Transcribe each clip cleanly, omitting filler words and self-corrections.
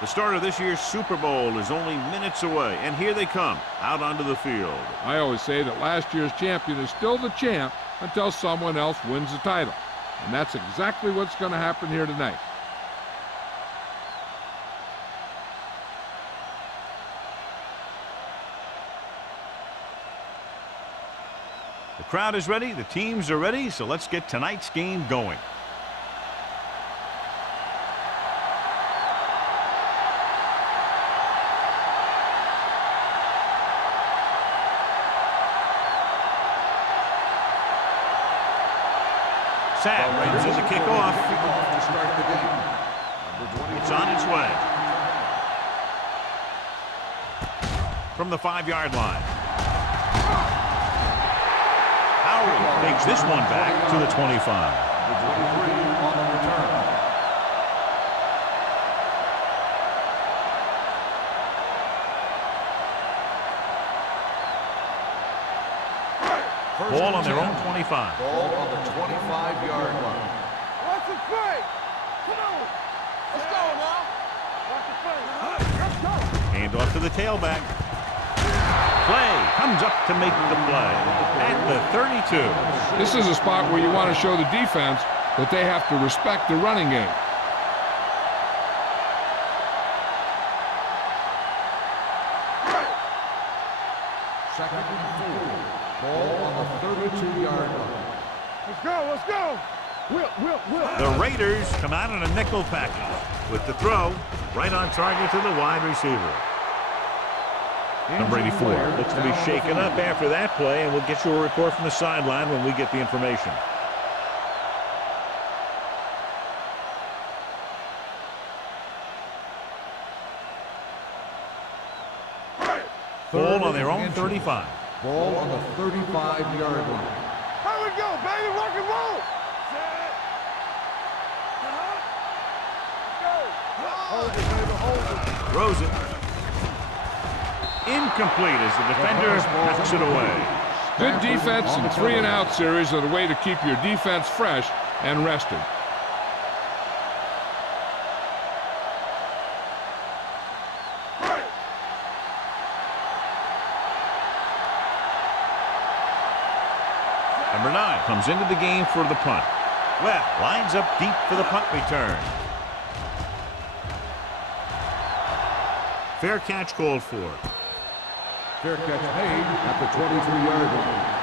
The start of this year's Super Bowl is only minutes away, and here they come, out onto the field. I always say that last year's champion is still the champ until someone else wins the title. And that's exactly what's going to happen here tonight. The crowd is ready, the teams are ready, so let's get tonight's game going. Sapp brings in the kickoff. It's on its way. From the 5-yard line. Howard takes this one back to the 25. Ball on their own 25. Ball on the 25-yard line. Watch the play. Come on. Let's go now. Watch the play. Let's go. Hand off to the tailback. Play comes up to make the play at the 32. This is a spot where you want to show the defense that they have to respect the running game. Second and 4. Ball on the 32-yard line. Let's go. Let's go. Will. The Raiders come out in a nickel package with the throw right on target to the wide receiver. Number 84 looks to be shaken up after that play, and we'll get you a report from the sideline when we get the information. Ball on their own 35. Ball on the 35-yard line. Here we go, baby. Rock and roll. Hold it, baby. Hold it. Throws it. Incomplete as the defender knocks it away. Good defense and 3-and-out series are the way to keep your defense fresh and rested. Number 9 comes into the game for the punt. Well, lines up deep for the punt return. Fair catch called for. Fair catch made at the 23-yard line.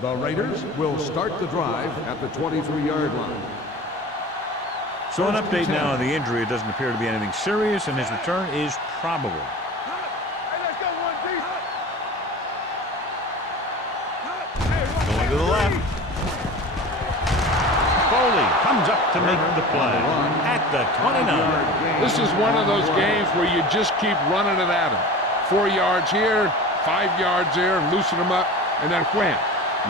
The Raiders will start the drive at the 23-yard line. So an update now on the injury. It doesn't appear to be anything serious, and his return is probable. Hey, let's go, one deep. Going to the left. Foley comes up to make the play at the 29. This is one of those games where you just keep running it at them. 4 yards here, 5 yards there, and loosen them up, and then wham.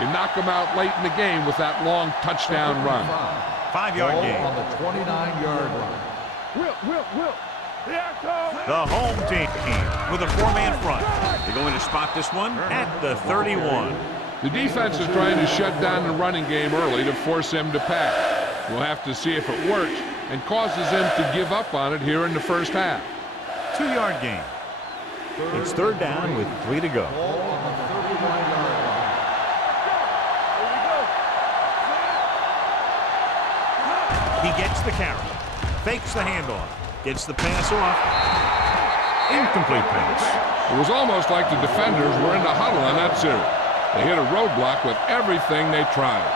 You knock them out late in the game with that long touchdown run. 5-yard gain. On the 29-yard line. Will. Here it comes. The home team with a 4-man front. They're going to spot this one at the 31. The defense is trying to shut down the running game early to force him to pass. We'll have to see if it works and causes him to give up on it here in the first half. 2-yard gain. It's third down with 3 to go. Ball on the 31-yard line. He gets the carry, fakes the handoff, gets the pass off. Incomplete pass. It was almost like the defenders were in the huddle on that series. They hit a roadblock with everything they tried.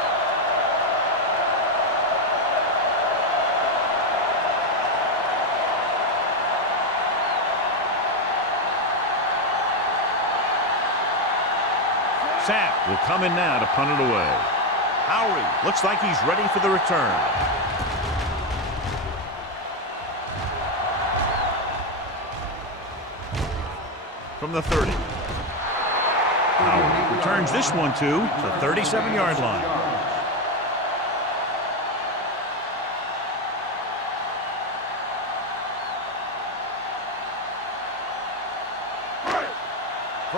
Sapp will come in now to punt it away. Howery looks like he's ready for the return. From the 30. Howery returns this one to the 37-yard line.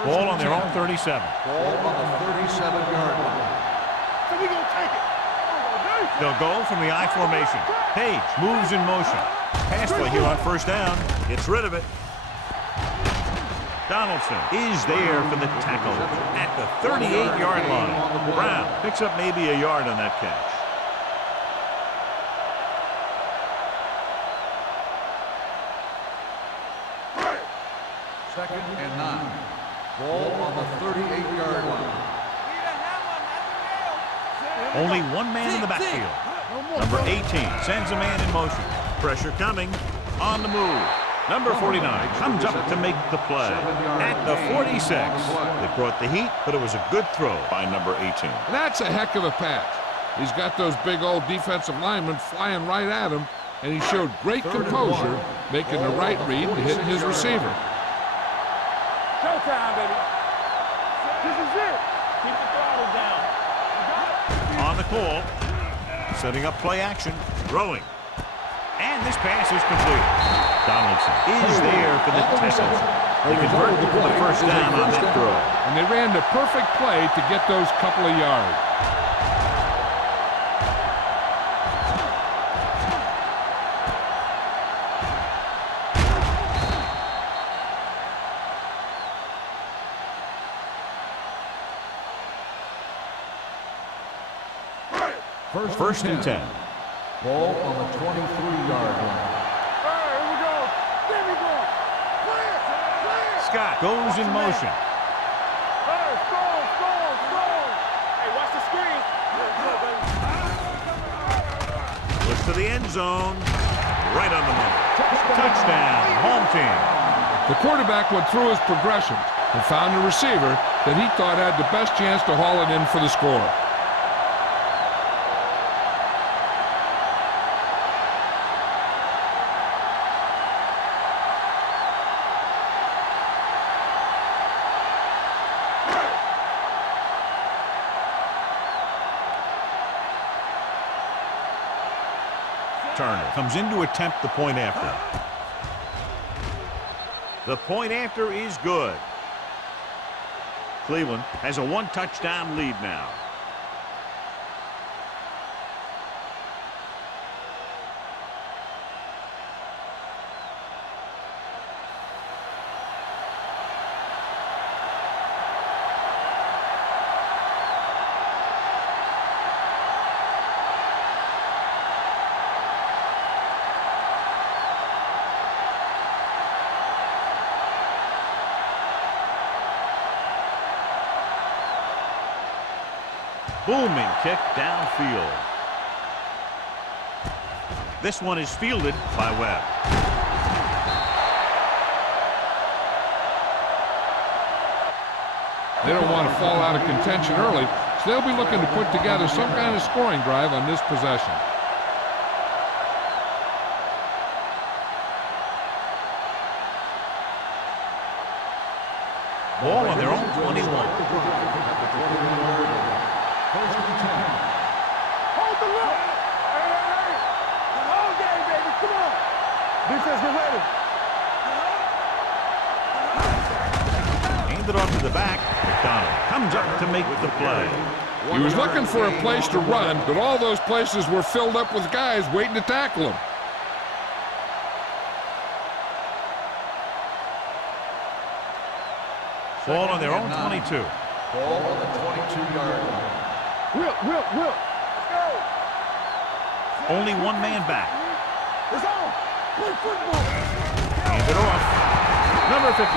Ball on their own 37. Ball on the 37-yard line. So we gonna take it. They'll go from the I formation. Page moves in motion. Pass play here on first down. Gets rid of it. Donaldson is there for the tackle at the 38-yard line. Brown picks up maybe a yard on that catch. Second and 9. Ball on the 38-yard line. Only one man in the backfield. Number 18 sends a man in motion. Pressure coming. On the move. Number 49 comes up to make the play at the 46. They brought the heat, but it was a good throw by number 18. That's a heck of a pass. He's got those big old defensive linemen flying right at him, and he showed great composure, making the right read and hitting his receiver. Showtime, baby. This is it. Keep the throttle down. On the call, setting up play action, throwing. And this pass is complete. Donaldson is there for the tackle. They convert for the first down on that throw. And they ran the perfect play to get those couple of yards. First and 10. Ball on the 23-yard line. All right, here we go. There we go. Clear. Scott goes in motion. Hey, strong. Hey, watch the screen. Looks to the end zone. Right on the money. Touchdown, home team. The quarterback went through his progressions and found a receiver that he thought had the best chance to haul it in for the score. Turner comes in to attempt the point after. The point after is good. Cleveland has a one-touchdown lead now. Booming kick downfield. This one is fielded by Webb. They don't want to fall out of contention early, so they'll be looking to put together some kind of scoring drive on this possession. Ball on their own 21. First and 10. Hold the look. Hey. The whole game, baby. Come on. Defense, get ready. Handed off to the back. McDonald comes up to make the play. He was looking for a place to run, but all those places were filled up with guys waiting to tackle him. Ball on their own 22. Ball on the 22-yard line. Will. Let's go. Only one man back. It's on. Play football. Handed off. Number 57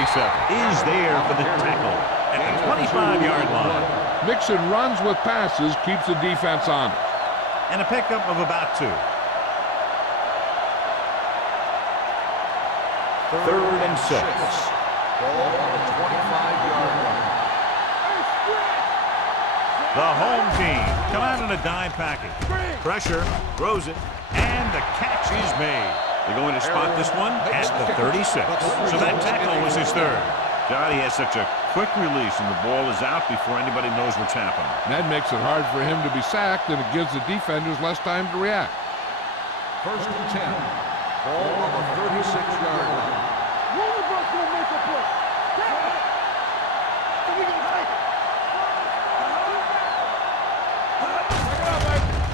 is there for the tackle at the 25-yard line. Mixing runs with passes keeps the defense honest. And a pickup of about 2. Third and 6. Ball on the 25-yard line. The home team come out in a dime package. Pressure, throws it, and the catch is made. They're going to spot this one at the 36. So that tackle was his third. God, he has such a quick release, and the ball is out before anybody knows what's happening. That makes it hard for him to be sacked, and it gives the defenders less time to react. First and 10. Ball on the 36-yard line. Running back gonna make a play.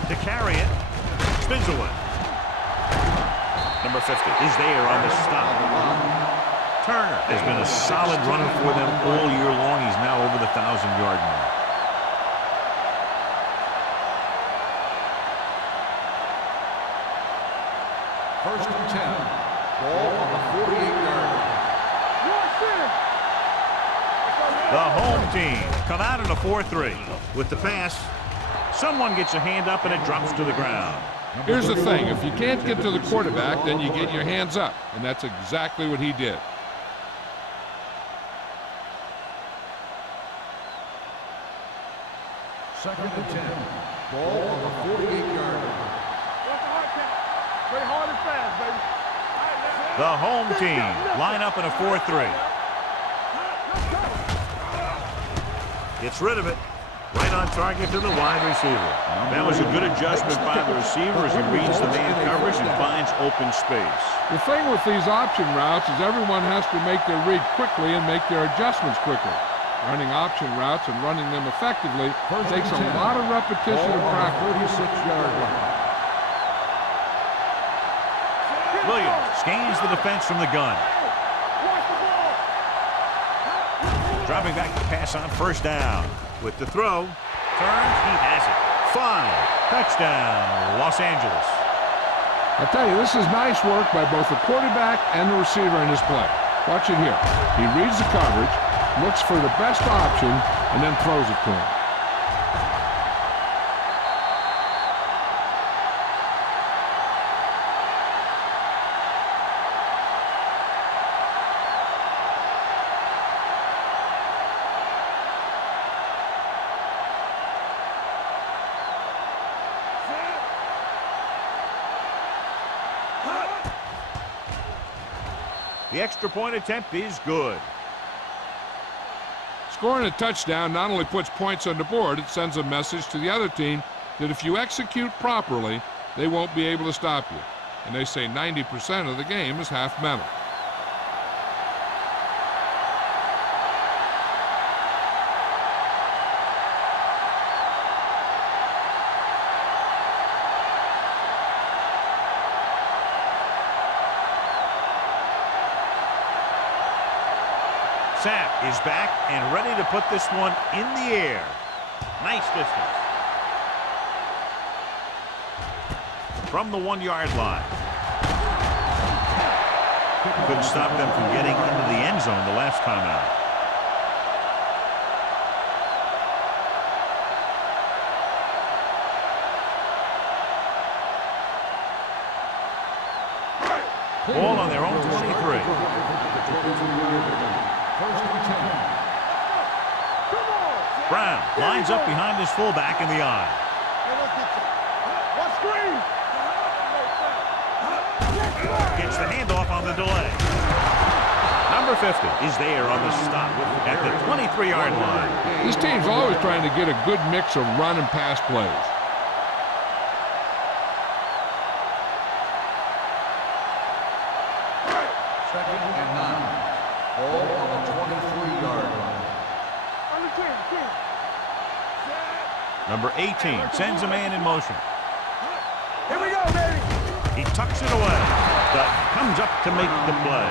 to carry it. Spins away. Number 50 is there on the stop. Turner has been a solid runner for them all year long. He's now over the 1,000-yard mark. First and 10. Ball on the 48-yard line. The home team come out in a 4-3. With the pass, someone gets a hand up and it drops to the ground. Here's the thing. If you can't get to the quarterback, then you get your hands up. And that's exactly what he did. Second and 10. Ball on the 48-yard line. Play hard and fast, baby. The home team line up in a 4-3. Gets rid of it. Right on target to the wide receiver. That was a good adjustment by the receiver as he reads the man coverage and finds open space. The thing with these option routes is everyone has to make their read quickly and make their adjustments quickly. Running option routes and running them effectively takes a lot of repetition and practice. 46-yard line. Williams scans the defense from the gun. Dropping back to pass on first down. With the throw, turns, he has it. 5, touchdown, Los Angeles. I tell you, this is nice work by both the quarterback and the receiver in his play. Watch it here. He reads the coverage, looks for the best option, and then throws it to him. The extra point attempt is good. Scoring a touchdown not only puts points on the board, it sends a message to the other team that if you execute properly, they won't be able to stop you. And they say 90% of the game is half mental. Sapp is back and ready to put this one in the air. Nice distance. From the 1-yard line. Couldn't stop them from getting into the end zone the last time out. Ball on their own 23. Brown lines up behind his fullback in the eye. Gets the handoff on the delay. Number 50 is there on the stop at the 23-yard line. This team's always trying to get a good mix of run and pass plays. Second and 9. Ball on the 23-yard line. Number 18 sends a man in motion. Here we go, baby. He tucks it away, but comes up to make the play.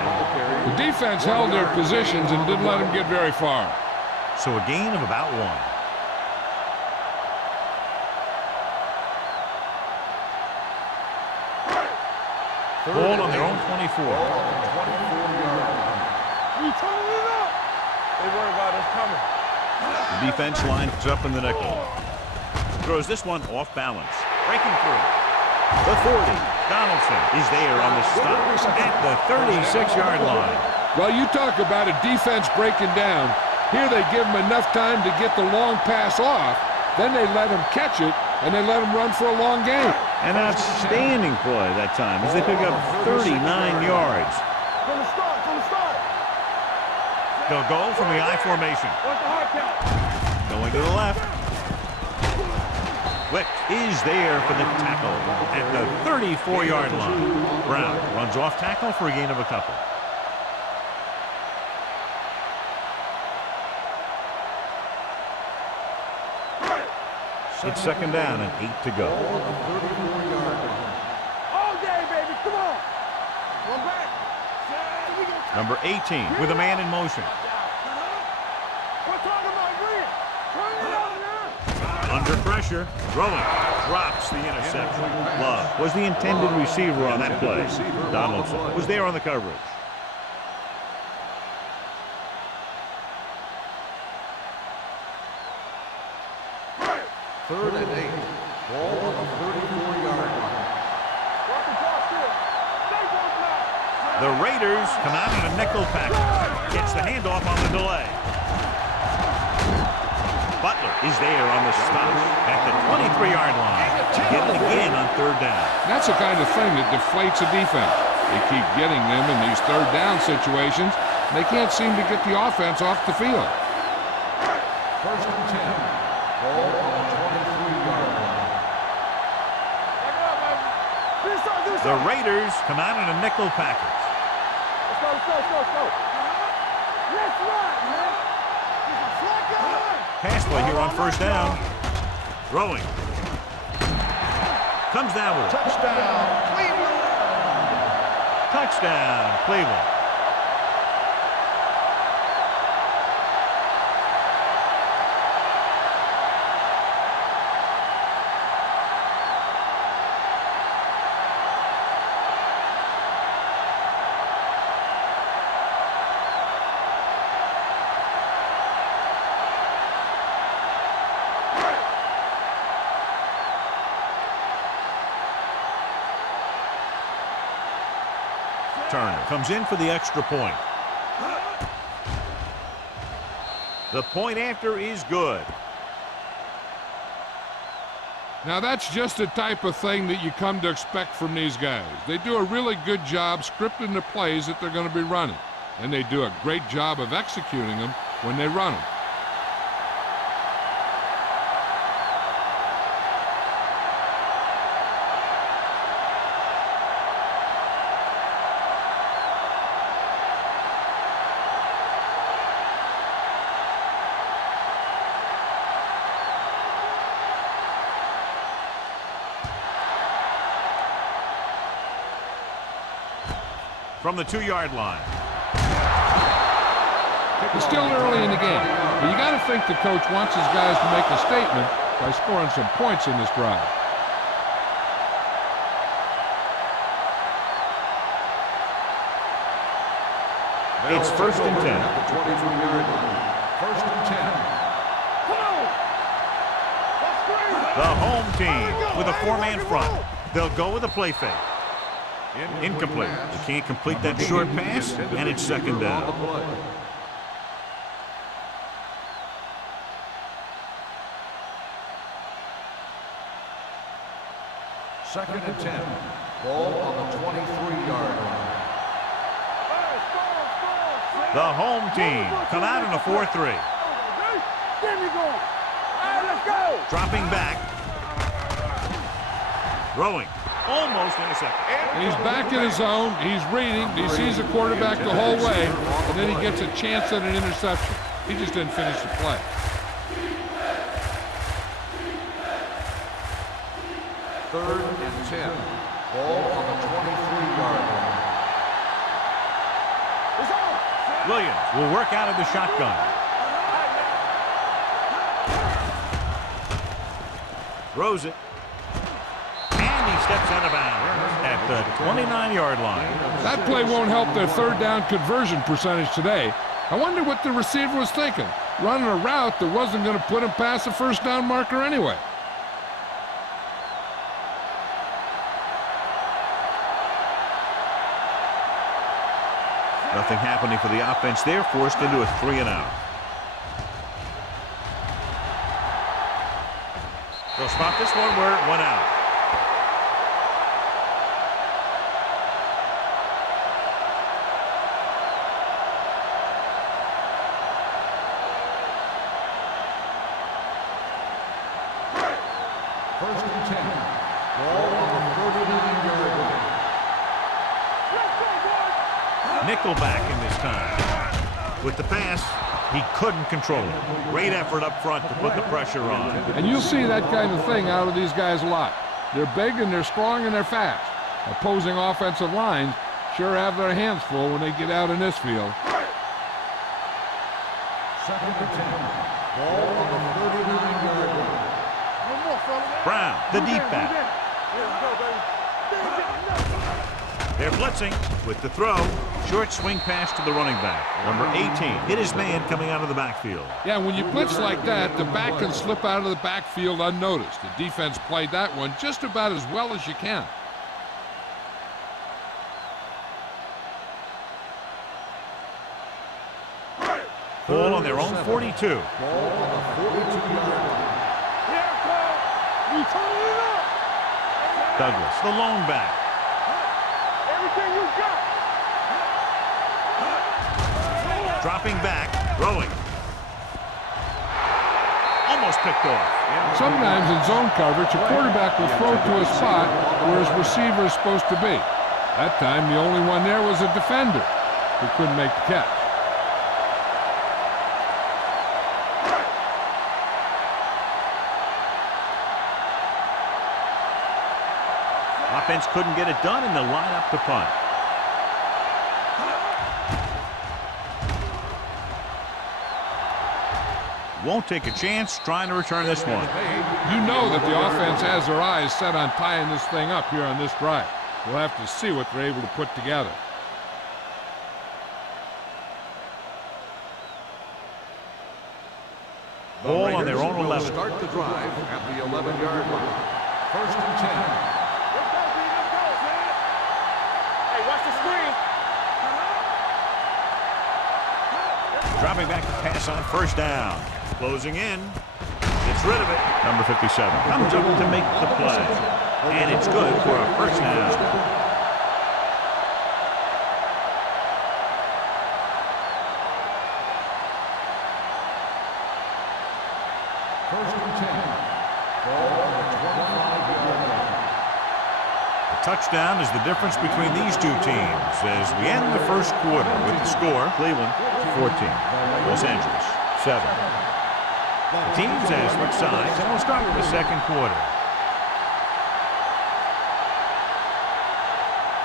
The defense held their positions and didn't let them get very far. So a gain of about 1. Ball on their own 24. We turning it up. They worry about us coming. The defense lines up in the nickel. Throws this one off balance. Breaking through. The 40. Donaldson is there on the stop at the 36-yard line. Well, you talk about a defense breaking down. Here they give him enough time to get the long pass off. Then they let him catch it, and they let him run for a long gain. An outstanding play that time as they pick up 39 yards. From the start, from the start. They'll go from the I formation. What's the hard count? Going to the left. Wick is there for the tackle at the 34-yard line. Brown runs off tackle for a gain of a couple. It's second down and 8 to go. Ball on the 34-yard line. All day, baby. Come on. One back. Number 18 with a man in motion. We're talking about green. Turn it over now. Under pressure, throwing, drops the interception. Love was the intended receiver on that play. Donaldson was there on the coverage. Third and 8. Ball on the 34-yard line. The Raiders come out in a nickel package. Gets the handoff on the delay. Butler is there on the stop at the 23-yard line. Get it again on third down. That's the kind of thing that deflates a defense. They keep getting them in these third down situations. They can't seem to get the offense off the field. First and 10. Ball on the 23-yard line. The Raiders come out in a nickel package. Let's go, let's go, let's go, let's go. Let's run, man. Pass play here on first down. Throwing. Comes down with it. Touchdown, Cleveland. Touchdown, Cleveland. Turner comes in for the extra point. The point after is good. Now that's just the type of thing that you come to expect from these guys. They do a really good job scripting the plays that they're going to be running. And they do a great job of executing them when they run them. From the 2-yard line. It's still early in the game, but you got to think the coach wants his guys to make a statement by scoring some points in this drive. It's first and 10. At the 23-yard line. First and 10. Come on. Let's scream. The home team with a 4-man front. They'll go with a play fake. Incomplete. They can't complete that short pass, and it's second down. Second and 10. Ball on the 23-yard line. The home team come out in a 4-3. There we go. All right, let's go. Dropping back. Throwing. Almost intercepted. He's back in his zone. He's reading. He sees the quarterback the whole way, and then he gets a chance at an interception. He just didn't finish the play. Third and 10. Ball on the 23-yard line. Williams will work out of the shotgun. Throws it. And he steps out of bounds at the 29-yard line. That play won't help their third down conversion percentage today. I wonder what the receiver was thinking, running a route that wasn't going to put him past the first down marker anyway. Nothing happening for the offense there, forced into a 3-and-out. They'll spot this one where it went out. First and 10. Ball on the 39-yard line. Nickelback in this time. With the pass, He couldn't control it. Great effort up front to put the pressure on. And you'll see that kind of thing out of these guys a lot. They're big and they're strong and they're fast. Opposing offensive lines sure have their hands full when they get out in this field. Second and 10. Ball on the 39-yard line. Brown, the deep back. They're blitzing with the throw. Short swing pass to the running back. Number 18 hit his man coming out of the backfield. Yeah, when you blitz like that, the back can slip out of the backfield unnoticed. The defense played that one just about as well as you can. Ball on their own 42. Ball on the 42-yard line. Douglas, the lone back. Everything you got. Dropping back, throwing. Almost picked off. Sometimes in zone coverage, a quarterback will throw to a spot where his receiver is supposed to be. That time, the only one there was a defender who couldn't make the catch. Offense couldn't get it done, and they'll line up to punt. Won't take a chance trying to return this one. You know that the offense has their eyes set on tying this thing up here on this drive. We'll have to see what they're able to put together. Ball on their own 11. Start the drive at the 11-yard line. First and 10. Hey, watch the screen. Dropping back to pass on first down. Closing in. Gets rid of it. Number 57 comes up to make the play. And it's good for a first down. First and 10. Ball on the 25-yard line. The touchdown is the difference between these two teams as we end the first quarter with the score. Cleveland 14. Los Angeles 7. The teams have switched sides, and we'll start with the second quarter.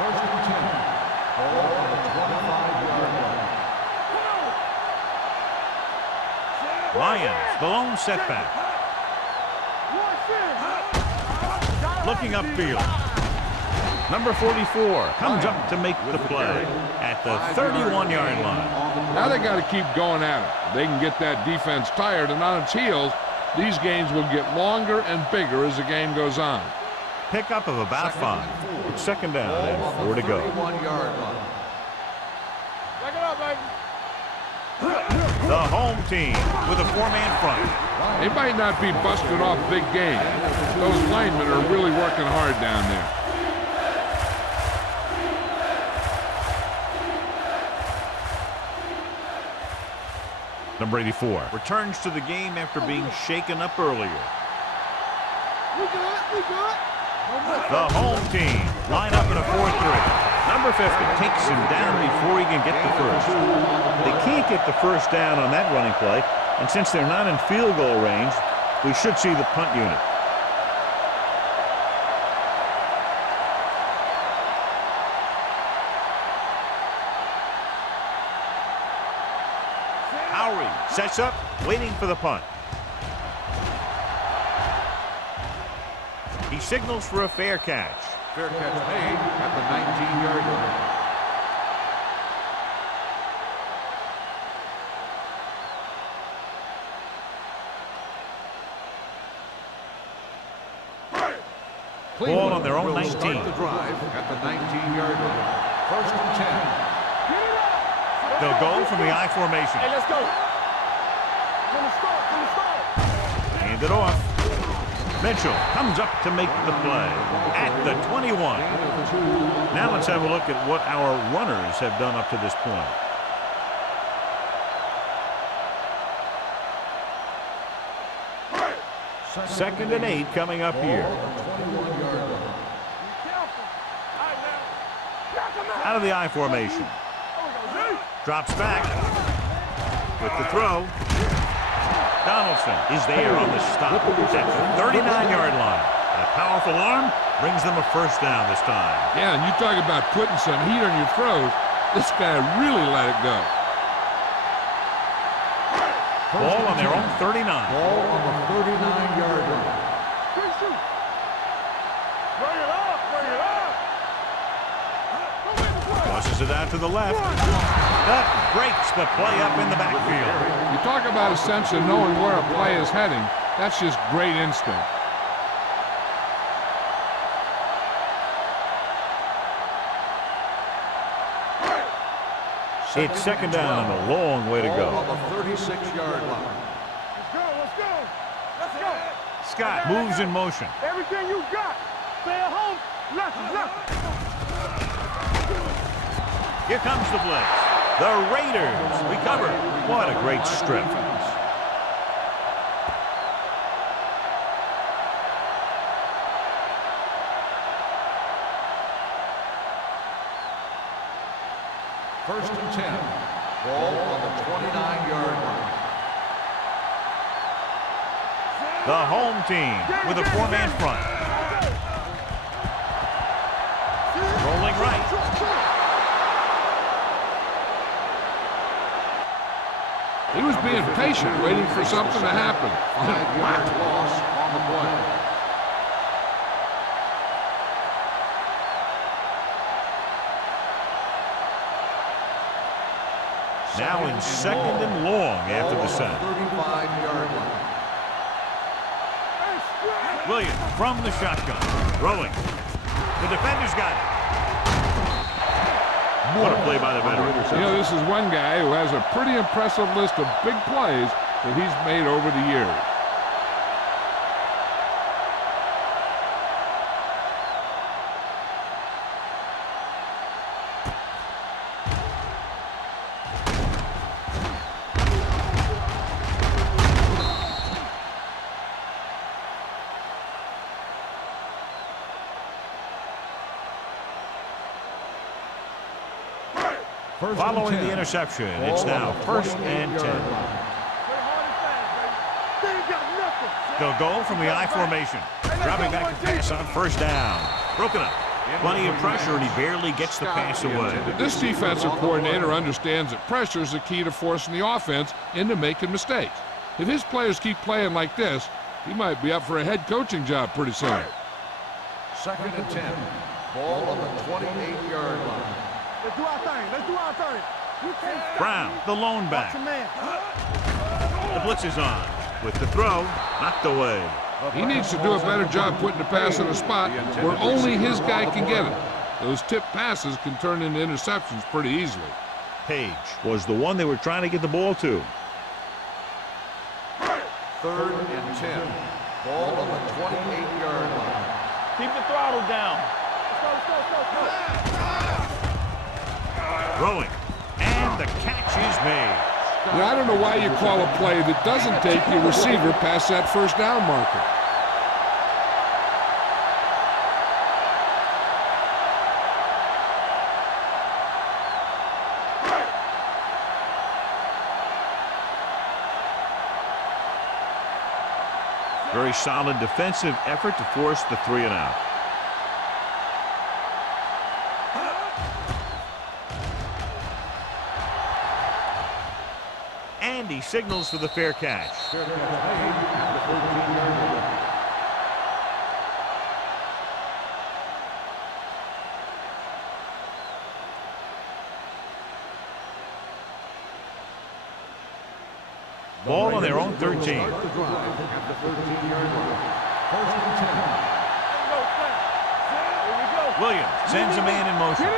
First and 10. Ball on the 25-yard line. Lions, the lone setback. Looking upfield. Number 44 comes up to make the play at the 31-yard line. Now they got to keep going at it. They can get that defense tired and on its heels. These games will get longer and bigger as the game goes on. Pickup of about 5. It's second down and 4 to go. 31-yard line. Back it up, baby. The home team with a 4-man front. They might not be busting off big games. Those linemen are really working hard down there. Number 84 returns to the game after being shaken up earlier. We good. We good. The home team line up in a 4-3. Number 50 takes him down before he can get the first. They can't get the first down on that running play, and since they're not in field goal range, we should see the punt unit. Howery sets up, waiting for the punt. He signals for a fair catch. Fair catch made at the 19-yard line. Ball on their own will 19. Start the drive at the 19-yard line. First and 10. They'll go from the I formation. Hey, let's go. From the start. From the start. Hand it off. Mitchell comes up to make the play at the 21. Now let's have a look at what our runners have done up to this point. Second and 8 coming up here. Out of the I formation. Drops back. with the throw. Donaldson is there on the stop at the 39-yard line. A powerful arm brings them a first down this time. Yeah, and you talk about putting some heat on your throws. This guy really let it go. Ball on their own 39. Ball on the 39-yard line. Bring it up, bring it up. Tosses it out to the left. That breaks the play up in the backfield. You talk about a sense of knowing where a play is heading. That's just great instinct. It's second down and a long way to Ball go. on the 36-yard line. Let's go, let's go. Let's go. Scott moves in motion. Everything you got. Stay at home. Left, left. Here comes the blitz. The Raiders recover. What a great strip. First and 10. Ball on the 29-yard line. The home team with a four-man front. Rolling right. He was being patient, waiting for something to happen. 5-yard loss on the play. Now in second and long after the sack. 35-yard line. Williams from the shotgun. Throwing. The defender's got it. What a play by the veteran. You know, this is one guy who has a pretty impressive list of big plays that he's made over the years. Following the interception, it's now first and 10. They'll go from the I formation. Dropping back to pass on first down. Broken up. Plenty of pressure, and he barely gets the pass away. This defensive coordinator understands that pressure is the key to forcing the offense into making mistakes. If his players keep playing like this, he might be up for a head coaching job pretty soon. Second and 10. Ball on the 28-yard line. Let's do our thing. Let's do our thing. You can't stop Brown, me. the lone back. Watch your man. The blitz is on. With the throw, knocked away. He needs to do a better job putting the pass in a spot where only his guy can get it. Those tip passes can turn into interceptions pretty easily. Page was the one they were trying to get the ball to. Third and 10. Ball on the 28-yard line. Keep the throttle down. Let's go, let's go, let's go. Throwing. And the catch is made. Now, I don't know why you call a play that doesn't take your receiver past that first down marker. Very solid defensive effort to force the 3 and out. And he signals for the fair catch. Fair catch made at the 13-yard line. Ball on their own 13. Start the drive at the 13-yard line. First and 10. Williams sends a man in motion.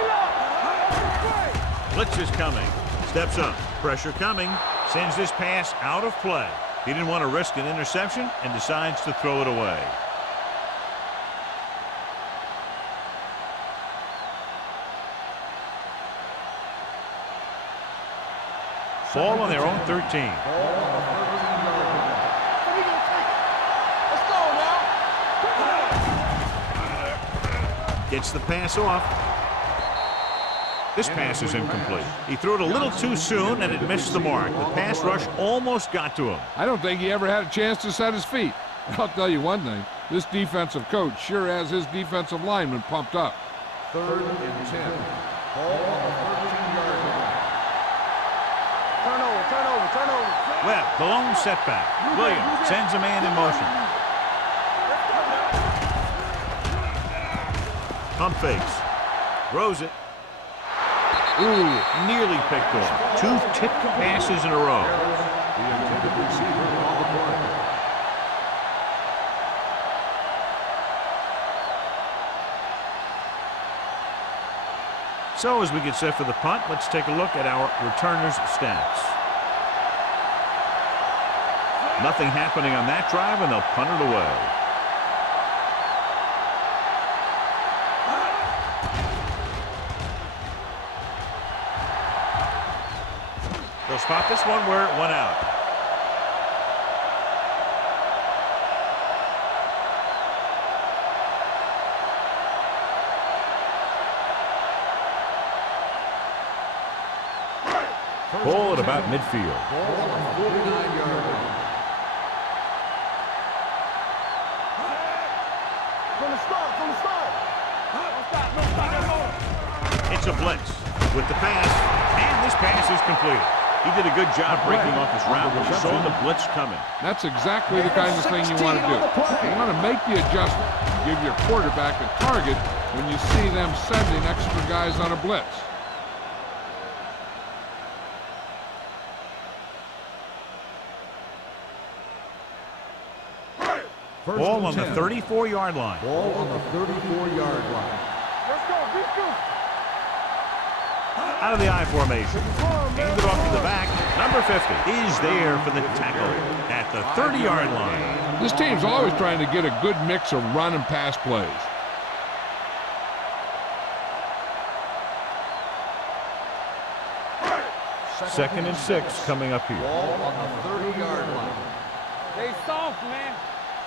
Blitz is coming. Steps up. Pressure coming. Sends this pass out of play. He didn't want to risk an interception and decides to throw it away. Ball on their own 13. Let's go now. Gets the pass off. This pass is incomplete. He threw it a little too soon, and it missed the mark. The pass rush almost got to him. I don't think he ever had a chance to set his feet. I'll tell you one thing. This defensive coach sure has his defensive lineman pumped up. 3rd and 10. Ball on the 13-yard line. Turnover. Webb, the lone setback. Williams sends a man in motion. Pump fakes. Throws it. Ooh, nearly picked off. 2 tipped passes in a row. The intended receiver on the play. So as we get set for the punt, let's take a look at our returners' stats. Nothing happening on that drive, and they'll punt it away. They'll spot this one where it went out. Ball at about midfield. Ball on the 49-yard line. From the start. No stop. It's a blitz with the pass, and this pass is completed. He did a good job breaking off his route, but he saw the blitz coming. That's exactly the kind of thing you want to do. You want to make the adjustment, give your quarterback a target when you see them sending extra guys on a blitz. Ball on the 34-yard line. Ball on the 34-yard line. Let's go. Out of the I formation. Handed off to the back. Number 50 is there for the tackle at the 30-yard line. This team's always trying to get a good mix of run and pass plays. Second and 6 coming up here. Ball on the 30-yard line. They soft, man.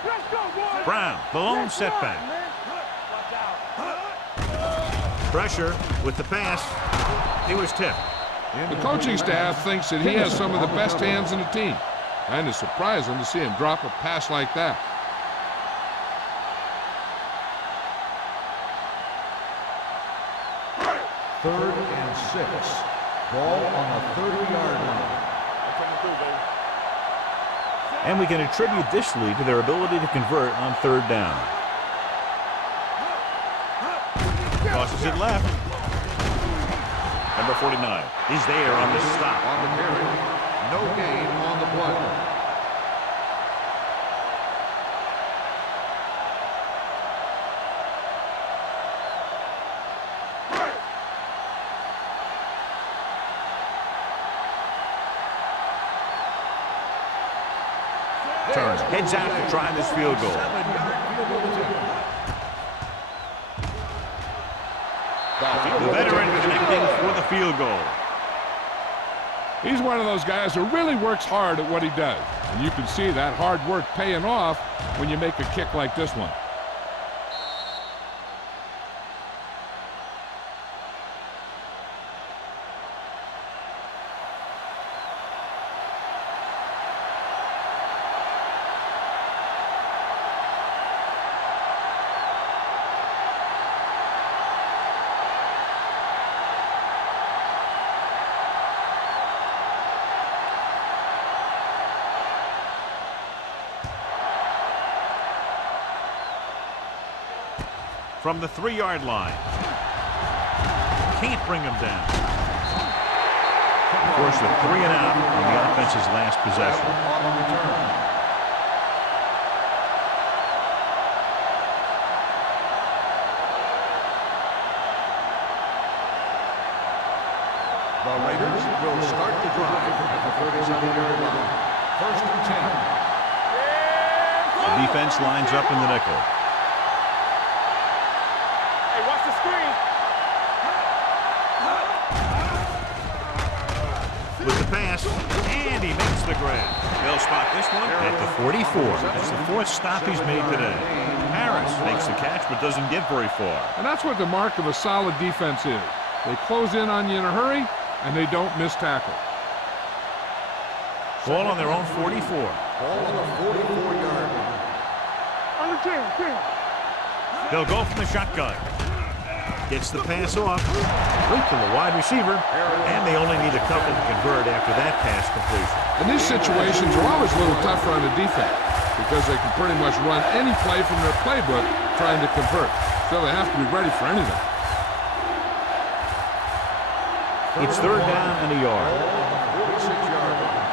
Let's go, boys. Brown, the lone setback. Pressure with the pass. He was tipped. The coaching staff thinks that he has some of the best hands in the team. And it's surprising to see him drop a pass like that. Third and 6. Ball on the 30-yard line. And we can attribute this lead to their ability to convert on 3rd down. Tosses it left. Number 49 is there on the stop. On the carry. No gain on the play. Turns, heads out to try this field goal. 7-yard field goal attempt. The veteran connecting for the field goal. He's one of those guys who really works hard at what he does. And you can see that hard work paying off when you make a kick like this one. From the 3-yard line. Can't bring him down. Forced a 3 and out on the offense's last possession. On the return. The Raiders will start the drive at the 37-yard line. 1st and 10. The defense lines up in the nickel. Hey, watch the screen. With the pass, and he makes the grab. They'll spot this one at the 44. That's the 4th stop he's made today. Harris makes the catch but doesn't get very far. And that's what the mark of a solid defense is. They close in on you in a hurry, and they don't miss tackle. Ball on their own 44. Ball on the 44-yard line. On the 10. They'll go from the shotgun. Gets the pass off. Complete to the wide receiver. And they only need a couple to convert after that pass completion. And these situations are always a little tougher on the defense because they can pretty much run any play from their playbook trying to convert. So they have to be ready for anything. It's third down and a yard. 46-yard line.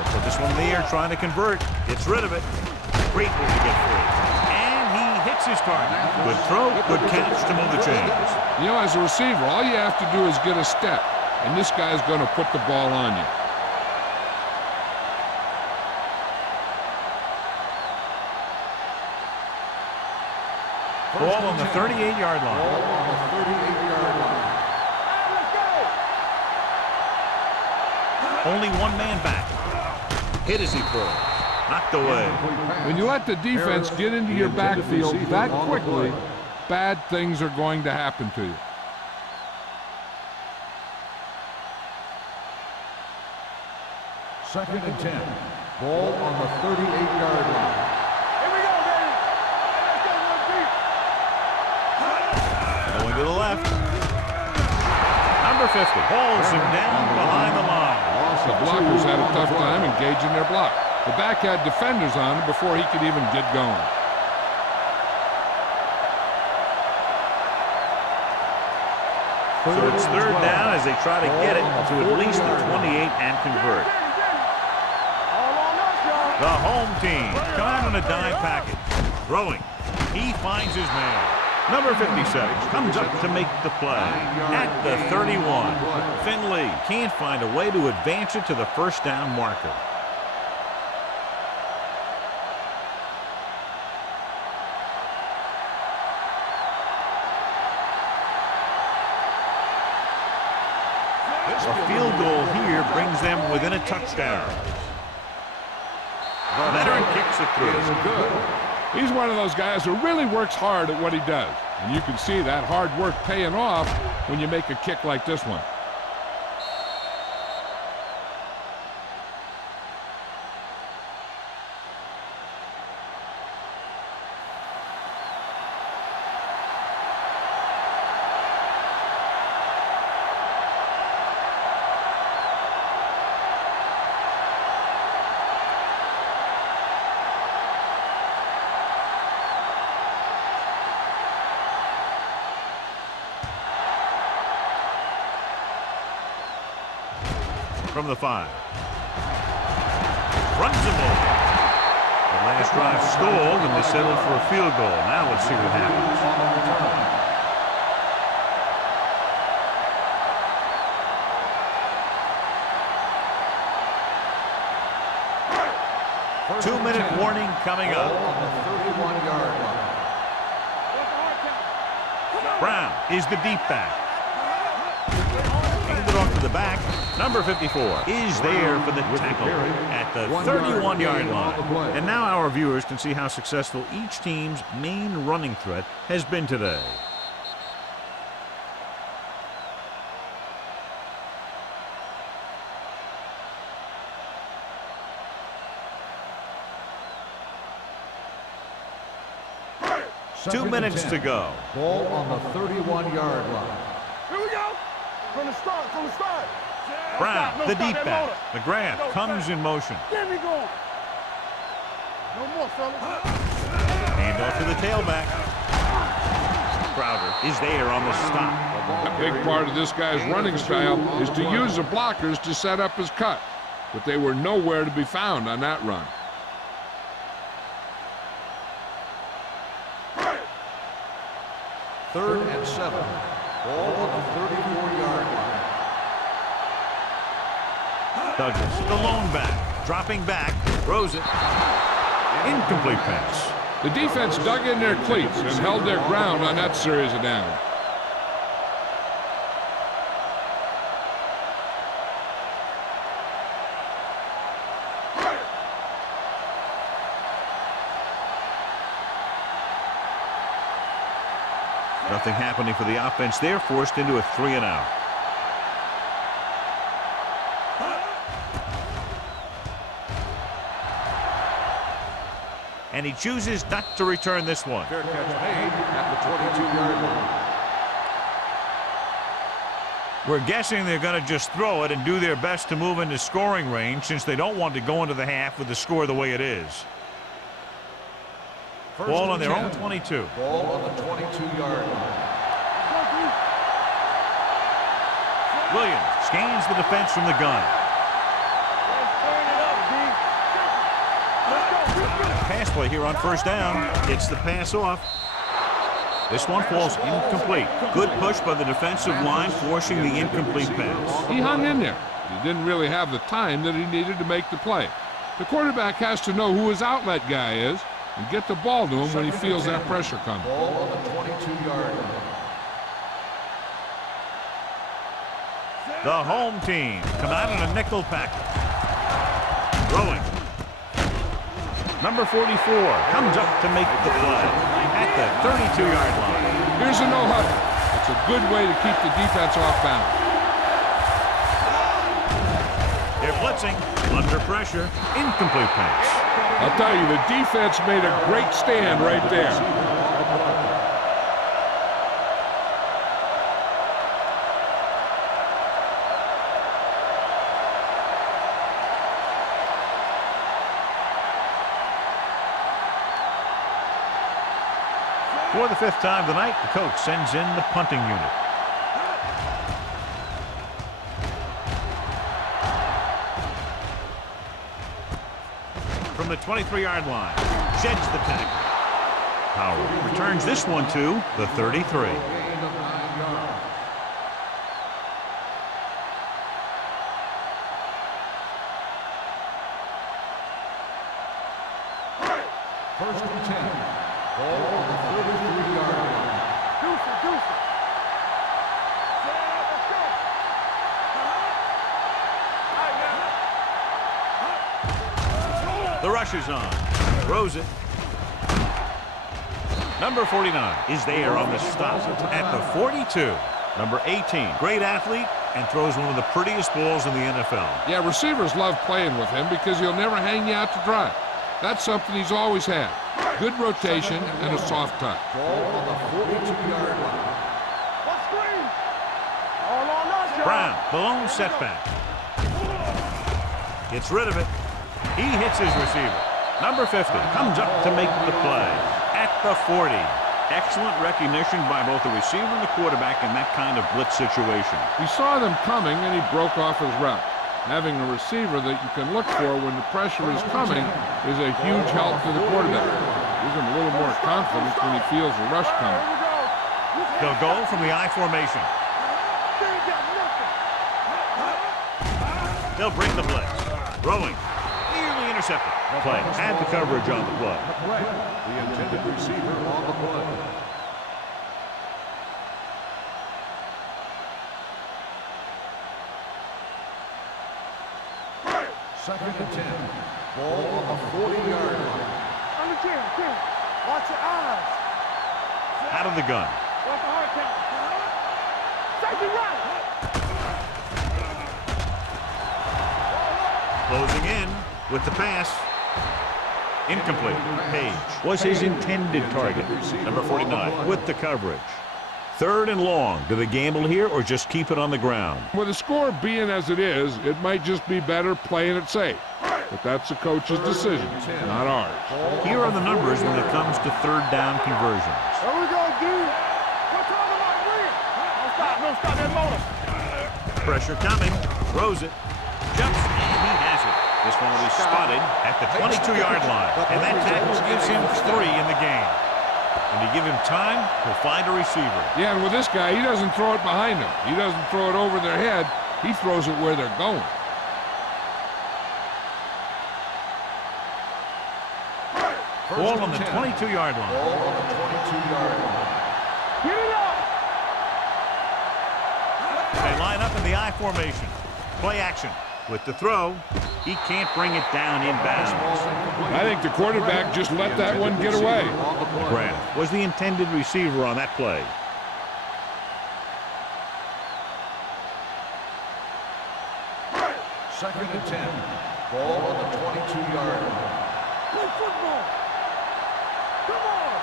They'll put this one in the air trying to convert. Gets rid of it. Great move to get free. And he hits his target. Good throw, good catch to move the chains. You know, as a receiver, all you have to do is get a step, and this guy's going to put the ball on you. Ball on the 38-yard line. Ball on the 38-yard line. Only one man back. Hit as he throws. Knocked away. When you let the defense get into your backfield that quickly, bad things are going to happen to you. Second and 10. Ball on the 38-yard line. Here we go, baby. Let's go, one deep. Going to the left. Number 50 hauls him down behind the line. The blockers had a tough time engaging their block. The back had defenders on him before he could even get going. So it's third down as they try to get it to at least the 28 and convert. All on us, y'all. The home team come out in a dime package. Throwing. He finds his man. Number 57 comes up to make the play. At the 31, Finley can't find a way to advance it to the first down marker. A field goal here brings them within a touchdown. The veteran kicks it through. He's one of those guys who really works hard at what he does. And you can see that hard work paying off when you make a kick like this one. From the 5. Runs them over. The last drive stalled and they settled for a field goal. Now let's see what happens. Two-minute warning coming up. Ball on the 31-yard line. Brown is the deep back. Handed off to the back. Number 54 is there for the tackle at the 31-yard line. And now our viewers can see how successful each team's main running threat has been today. Two minutes to go. Ball on the 31-yard line. Here we go. From the start. Brown, the deep back. McGrath comes in motion. There we go. No more, fellas. Hand off to the tailback. Crowder is there on the stop. A big part of this guy's running style is to use the blockers to set up his cut. But they were nowhere to be found on that run. Third and 7. Ball on the 34-yard line. Douglas, the lone back, dropping back, throws it. Incomplete pass. The defense dug in their cleats and held their ground on that series of downs. Nothing happening for the offense there, forced into a 3-and-out. And he chooses not to return this one. Fair catch made at the 22-yard line. We're guessing they're going to just throw it and do their best to move into scoring range since they don't want to go into the half with the score the way it is. Ball on their own 22. Ball on the 22-yard line. Williams scans the defense from the gun. Pass play here on first down. Gets the pass off. This one falls incomplete. Good push by the defensive line, forcing the incomplete pass. He hung in there. He didn't really have the time that he needed to make the play. The quarterback has to know who his outlet guy is and get the ball to him when he feels that pressure coming. Ball on the 22-yard line. The home team come out in a nickel package. Throwing. Number 44 comes up to make the play at the 32-yard line. Here's a no-huddle. It's a good way to keep the defense off balance. They're blitzing. Under pressure. Incomplete pass. I'll tell you, the defense made a great stand right there. For the 5th time tonight, the coach sends in the punting unit. From the 23-yard line, sheds the tackle. Howard returns this one to the 33. Gain of 9 yards. First and 10. Ball on the 33-yard line. Deuce it. Let's go. All right, The rush is on. Throws it. Number 49 is there on the stop at the 42. Number 18, great athlete, and throws one of the prettiest balls in the NFL. Yeah, receivers love playing with him because he'll never hang you out to dry. That's something he's always had. Good rotation and a soft touch. Ball on the 42-yard line. Let's screen. All on us, y'all. Brown, the lone setback. Gets rid of it. He hits his receiver. Number 50 comes up to make the play at the 40. Excellent recognition by both the receiver and the quarterback in that kind of blitz situation. He saw them coming and he broke off his route. Having a receiver that you can look for when the pressure is coming is a huge help to the quarterback. Gives him a little more confidence when he feels the rush coming. They'll go from the I formation. They'll bring the blitz. Throwing. Nearly intercepted. Play. Had the coverage on the play. The intended receiver on the play. Second and 10. Ball on the 40-yard line. Ken. Watch your eyes. Out of the gun. Watch the hard count. Safety right. Closing in with the pass. Incomplete. Page was his intended target. Number 49 with the coverage. 3rd and long. Do they gamble here or just keep it on the ground? With the score being as it is, it might just be better playing it safe. But that's the coach's decision, not ours. Here are the numbers when it comes to 3rd down conversions. There we go, dude. What's on the line, William? Don't stop that motor. Pressure coming. Throws it. Jumps, and he has it. This one will be spotted at the 22-yard line. And that tackle gives him 3 in the game. And to give him time, he'll find a receiver. Yeah, and with this guy, he doesn't throw it behind him. He doesn't throw it over their head. He throws it where they're going. Ball on the 22-yard line. Ball on the 22-yard line. Get it up. They line up in the I formation. Play action. With the throw, he can't bring it down inbounds. I think the quarterback just let that one get away. McGrath was the intended receiver on that play. Second and 10. Ball on the 22-yard line. Play football. Come on.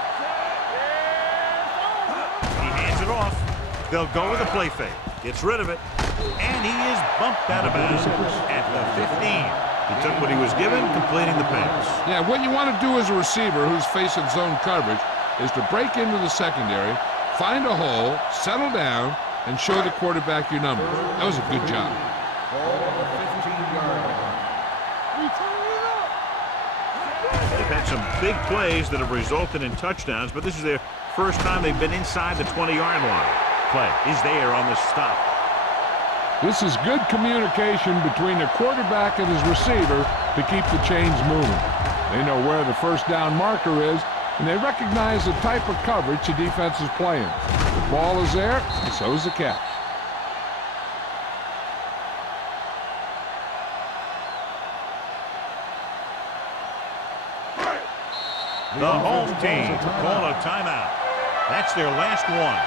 He hands it off. They'll go with a play fake. Gets rid of it. And he is bumped out of bounds at the 15. He took what he was given, completing the pass. Yeah, what you want to do as a receiver who's facing zone coverage is to break into the secondary, find a hole, settle down, and show the quarterback your numbers. That was a good job. Ball on the 15-yard line. They've had some big plays that have resulted in touchdowns, but this is their first time they've been inside the 20-yard line. Play is there on the stop. This is good communication between the quarterback and his receiver to keep the chains moving. They know where the first down marker is, and they recognize the type of coverage the defense is playing. The ball is there, and so is the catch. The home team call a timeout. That's their last one.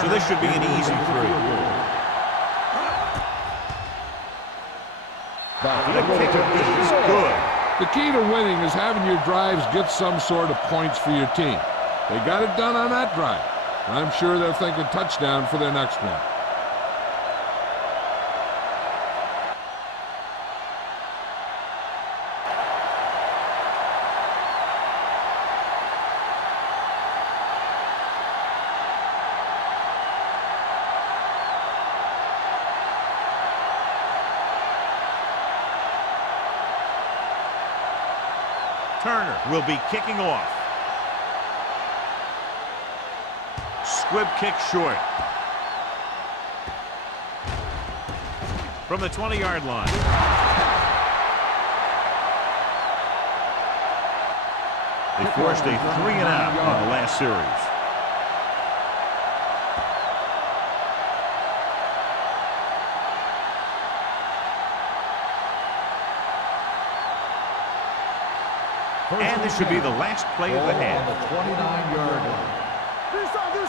So this should be an easy 3. The kick is good. The key to winning is having your drives get some sort of points for your team. They got it done on that drive. I'm sure they're thinking touchdown for their next one. Turner will be kicking off. Squib kick short. From the 20-yard line. They forced a 3-and-out on the last series. And this should be the last play of the half. On the 29-yard line. Do something.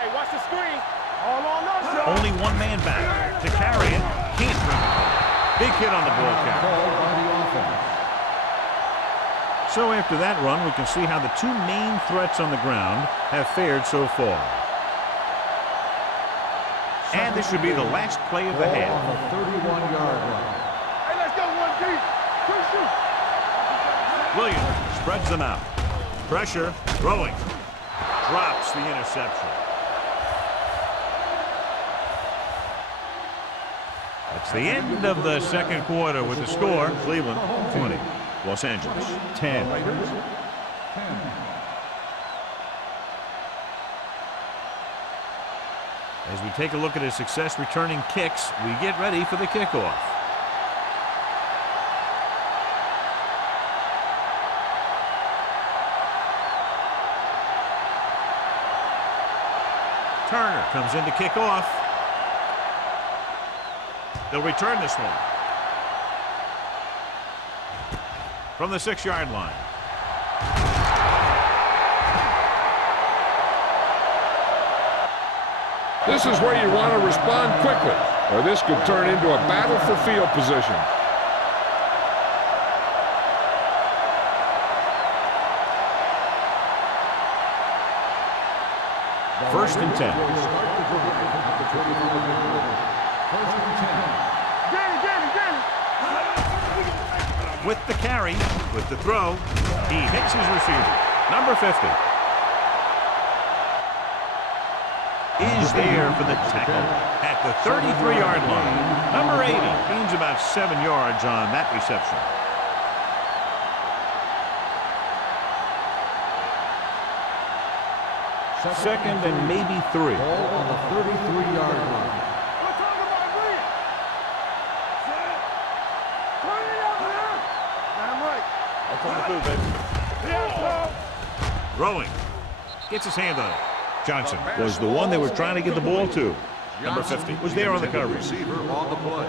Hey, watch the screen. All on us, y'all. Only one man back to carry it. Can't bring it home. Big hit on the ball carrier. Called by the offense. So after that run, we can see how the two main threats on the ground have fared so far. And this should be the last play of the half. On the 31-yard line. Hey, let's go 1 deep. Shoot. Williams spreads them out. Pressure, throwing. Drops the interception. That's the end of the second quarter with the score. Cleveland 20. Los Angeles 10. As we take a look at his success returning kicks, we get ready for the kickoff. Turner comes in to kick off. They'll return this one. From the 6-yard line. This is where you want to respond quickly, or this could turn into a battle for field position. First and 10. With the carry, with the throw, he hits his receiver. Number 50. Is there for the tackle at the 33-yard line. Number 80 gains about 7 yards on that reception. Second and maybe 3. Ball on the 33-yard line. We're talking about Williams. Turn it up now. Damn right. That's on the food, baby. Throwing. Gets his hand on it. Johnson was the one they were trying to get the ball to. number 50, was there on the coverage. Receiver on the play.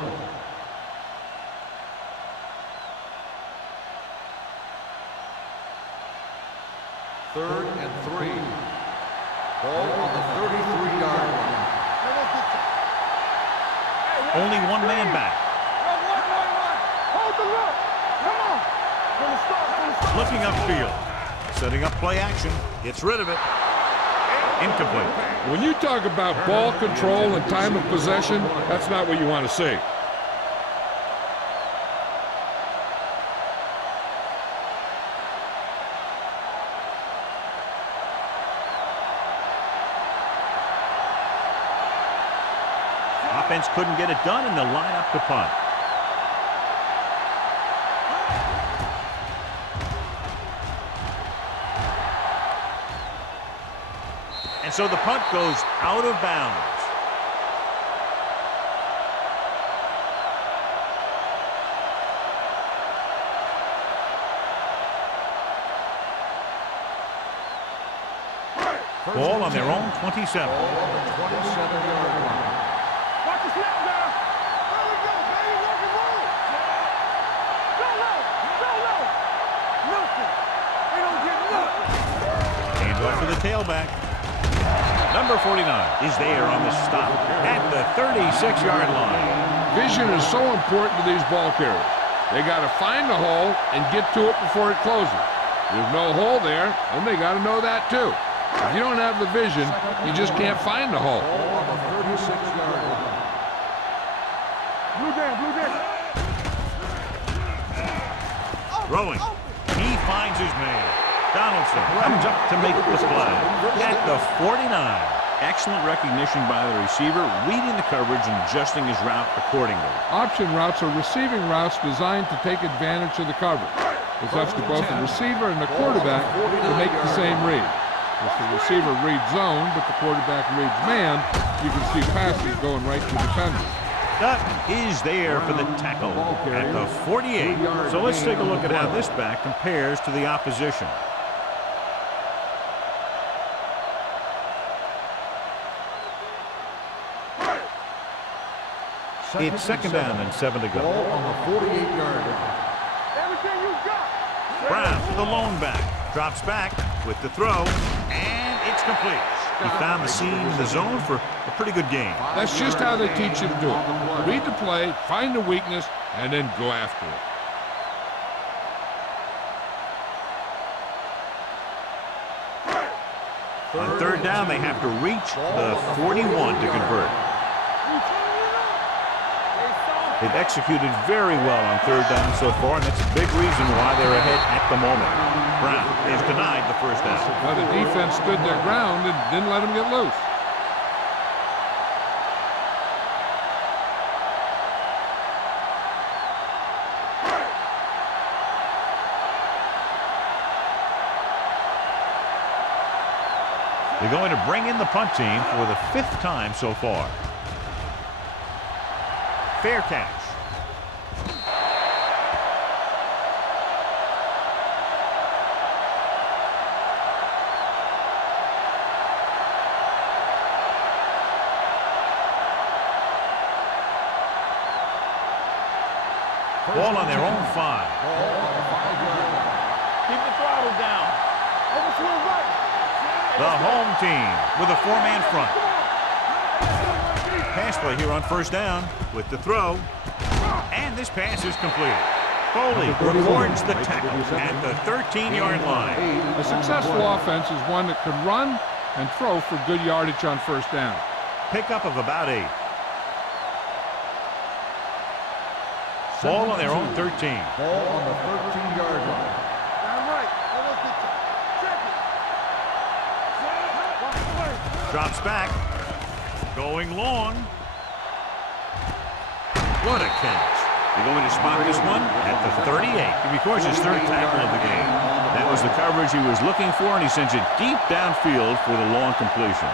Third and 3. Ball on the 33-yard line. Only one man back. Hold the look. Come on. From the start. Looking upfield. Setting up play action. Gets rid of it. Incomplete. When you talk about ball control and time of possession, that's not what you want to see. Offense couldn't get it done, and they'll line up to punt. And so the punt goes out of bounds. Ball on their own 27. Ball on the 27-yard line. Watch the snap now. There we go, baby. Rock and roll. Go low. Go low. Nothing. They don't get nothing. Hands off to the tailback. Number 49 is there on the stop at the 36-yard line. Vision is so important to these ball carriers. They got to find the hole and get to it before it closes. There's no hole there, and they got to know that too. If you don't have the vision, you just can't find the hole. Ball on the 36-yard line. Blue down, blue down. Throwing. He finds his man. Donaldson comes up to make the play at the 49. Excellent recognition by the receiver, reading the coverage and adjusting his route accordingly. Option routes are receiving routes designed to take advantage of the coverage. It's up to both the receiver and the quarterback to make the same read. If the receiver reads zone, but the quarterback reads man, you can see passes going right to defenders. Dutton is there for the tackle at the 48. So let's take a look at how this back compares to the opposition. It's second down and 7 to go. Ball on the 48-yard line. Everything you got. Brown to the lone back. Drops back with the throw, and it's complete. He found the seam in the zone for a pretty good game. That's just how they teach you to do it. Read the play, find the weakness, and then go after it. On third down, they have to reach the 41 to convert. They've executed very well on third down so far, and that's a big reason why they're ahead at the moment. Brown is denied the first down. Now the defense stood their ground and didn't let them get loose. They're going to bring in the punt team for the 5th time so far. Fair catch. Ball on their own 5. Keep the throttle down. Overswing right. The home team with a 4-man front. Pass play here on first down with the throw. And this pass is completed. Foley records the tackle at the 13-yard line. A successful offense is one that can run and throw for good yardage on first down. Pickup of about 8. Ball on their own 13. Ball on the 13-yard line. Down right. Check it. Drops back. Going long. What a catch. They're going to spot this one at the 38. He records his 3rd tackle of the game. That was the coverage he was looking for, and he sends it deep downfield for the long completion.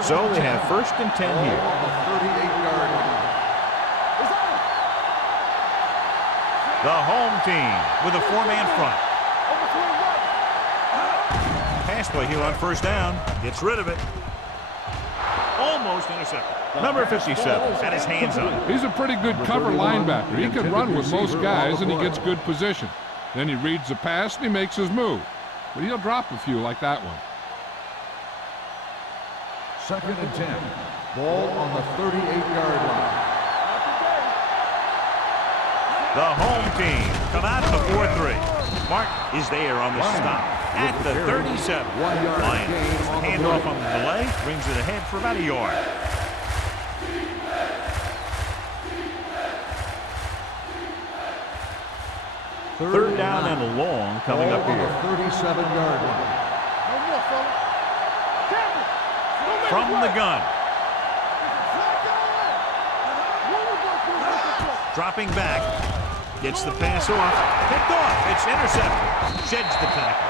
So they have 1st and 10 here. On the 38-yard line. The home team with a 4-man front. Overswing right. Pass pass play here on first down. Gets rid of it. Almost intercepted. Number 57 had his hands on it. He's a pretty good cover linebacker. He can run with most guys, and he gets good position. Then he reads the pass, and he makes his move. But he'll drop a few like that one. 2nd and 10. Ball on the 38-yard line. The home team come out to 4-3. Mark is there on the stop at the 37. Lions, the handoff on the delay, brings it ahead for about a yard. Third down and long coming up here. 37-yard line. From the gun. Dropping back. Gets the pass off. Picked off. It's intercepted. Sheds the tackle.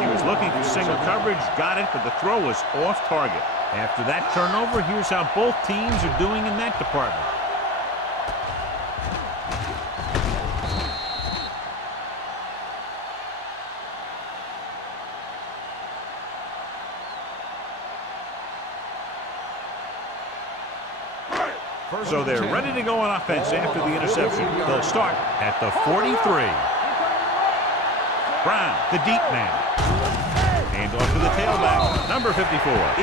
He was looking for single coverage. Got it, but the throw was off target. After that turnover, here's how both teams are doing in that department. So they're ready to go on offense after the interception. They'll start at the 43. Brown, the deep man. Hand off to the tailback. Number 54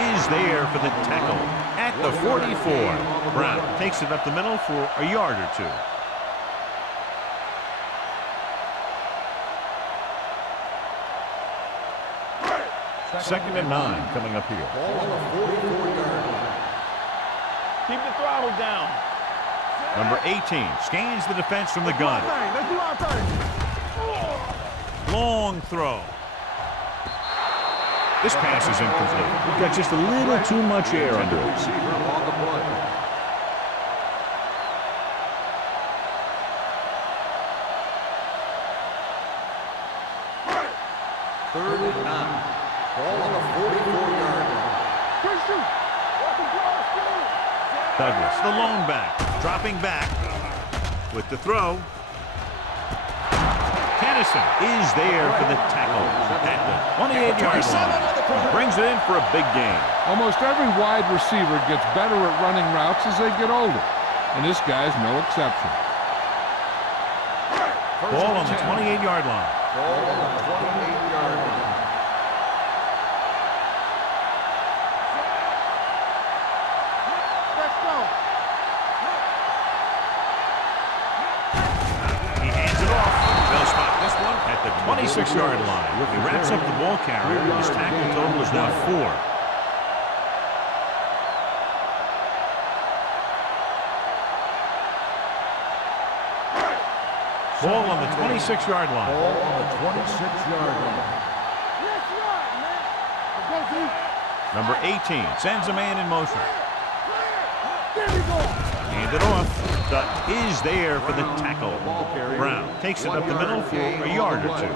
is there for the tackle at the 44. Brown takes it up the middle for a yard or two. Second and 9 coming up here. Ball on the 44-yard line. Keep the throttle down. Number 18 scans the defense from the gun. Let's do our thing. Long throw. This pass is incomplete. We've got just a little too much air under it. Receiver on the play. Third and 9. Ball on the 44-yard line. Good shoot. Watch the draw. Douglas, the lone back, dropping back with the throw. Kennison is there for the tackle at the 28-yard line. He brings it in for a big gain. Almost every wide receiver gets better at running routes as they get older, and this guy's no exception. Ball on the 28-yard line. Ball on the 28-yard line. Let's go. He hands it off. They'll stop this one at the 26-yard line. He wraps up the ball carrier. His tackle total is now 4. Ball on the 26-yard line. Ball on the 26-yard line. Let's run, man. Go deep. Number 18 sends a man in motion. There we go. Hand it off. Dutt is there for the tackle. Brown takes it up the middle for a yard or two.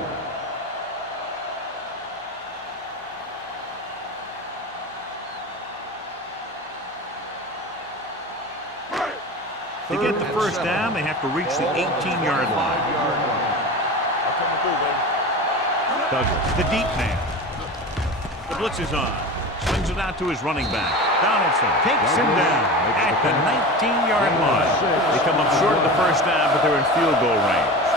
To get the first down, they have to reach the 18-yard line. Douglas, the deep man. The blitz is on. Swings it out to his running back. Donaldson takes him down at the 19-yard line. They come up short of the first down, but they're in field goal range.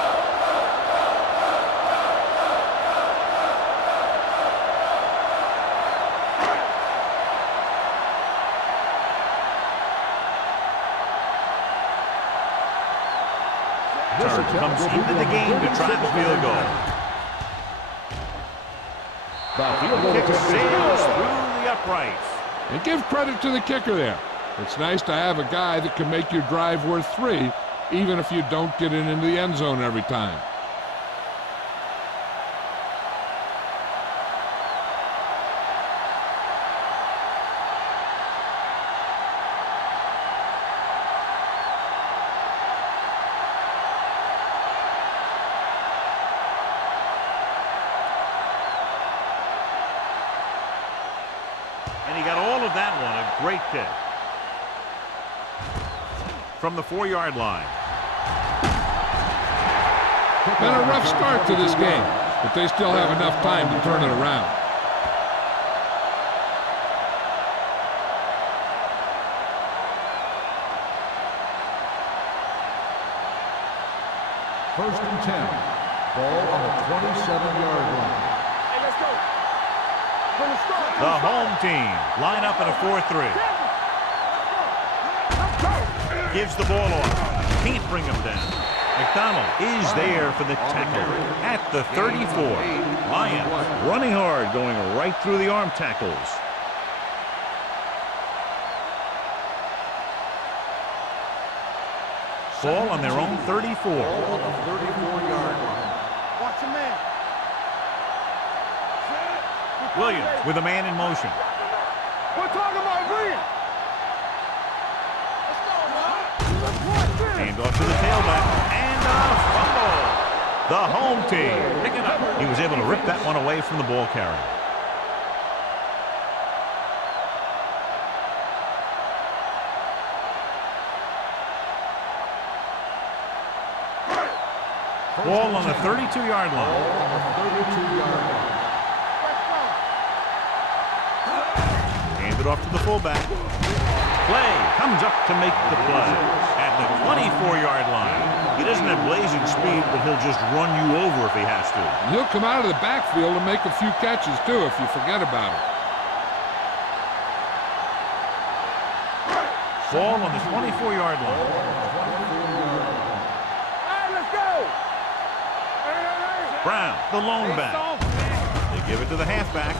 Turner comes into the game to try the field goal. The field kick sails through the uprights. And give credit to the kicker there. It's nice to have a guy that can make your drive worth 3, even if you don't get it into the end zone every time. And he got all of that one. A great kick. From the 4-yard line. Been a rough start to this game. but they still have enough time to turn it around. First and 10. Ball on the 27-yard line. Hey, let's go. From the start. The home team line up in a 4-3. Gives the ball off. Can't bring him down. McDonald is there for the tackle at the 34. Lions running hard, going right through the arm tackles. Ball on their own 34. Ball on the 34-yard line. Watch a man. Williams with a man in motion. We're talking about Williams. Hand off to the tailback. And a fumble. The home team pick it up. He was able to rip that one away from the ball carrier. Ball on the 32-yard line. Ball on the 32-yard line. Hand it off to the fullback. Play comes up to make the play at the 24-yard line. He doesn't have blazing speed, but he'll just run you over if he has to. He'll come out of the backfield and make a few catches, too, if you forget about it. Ball on the 24-yard line. Hey, let's go. Brown, the lone back. They give it to the halfback.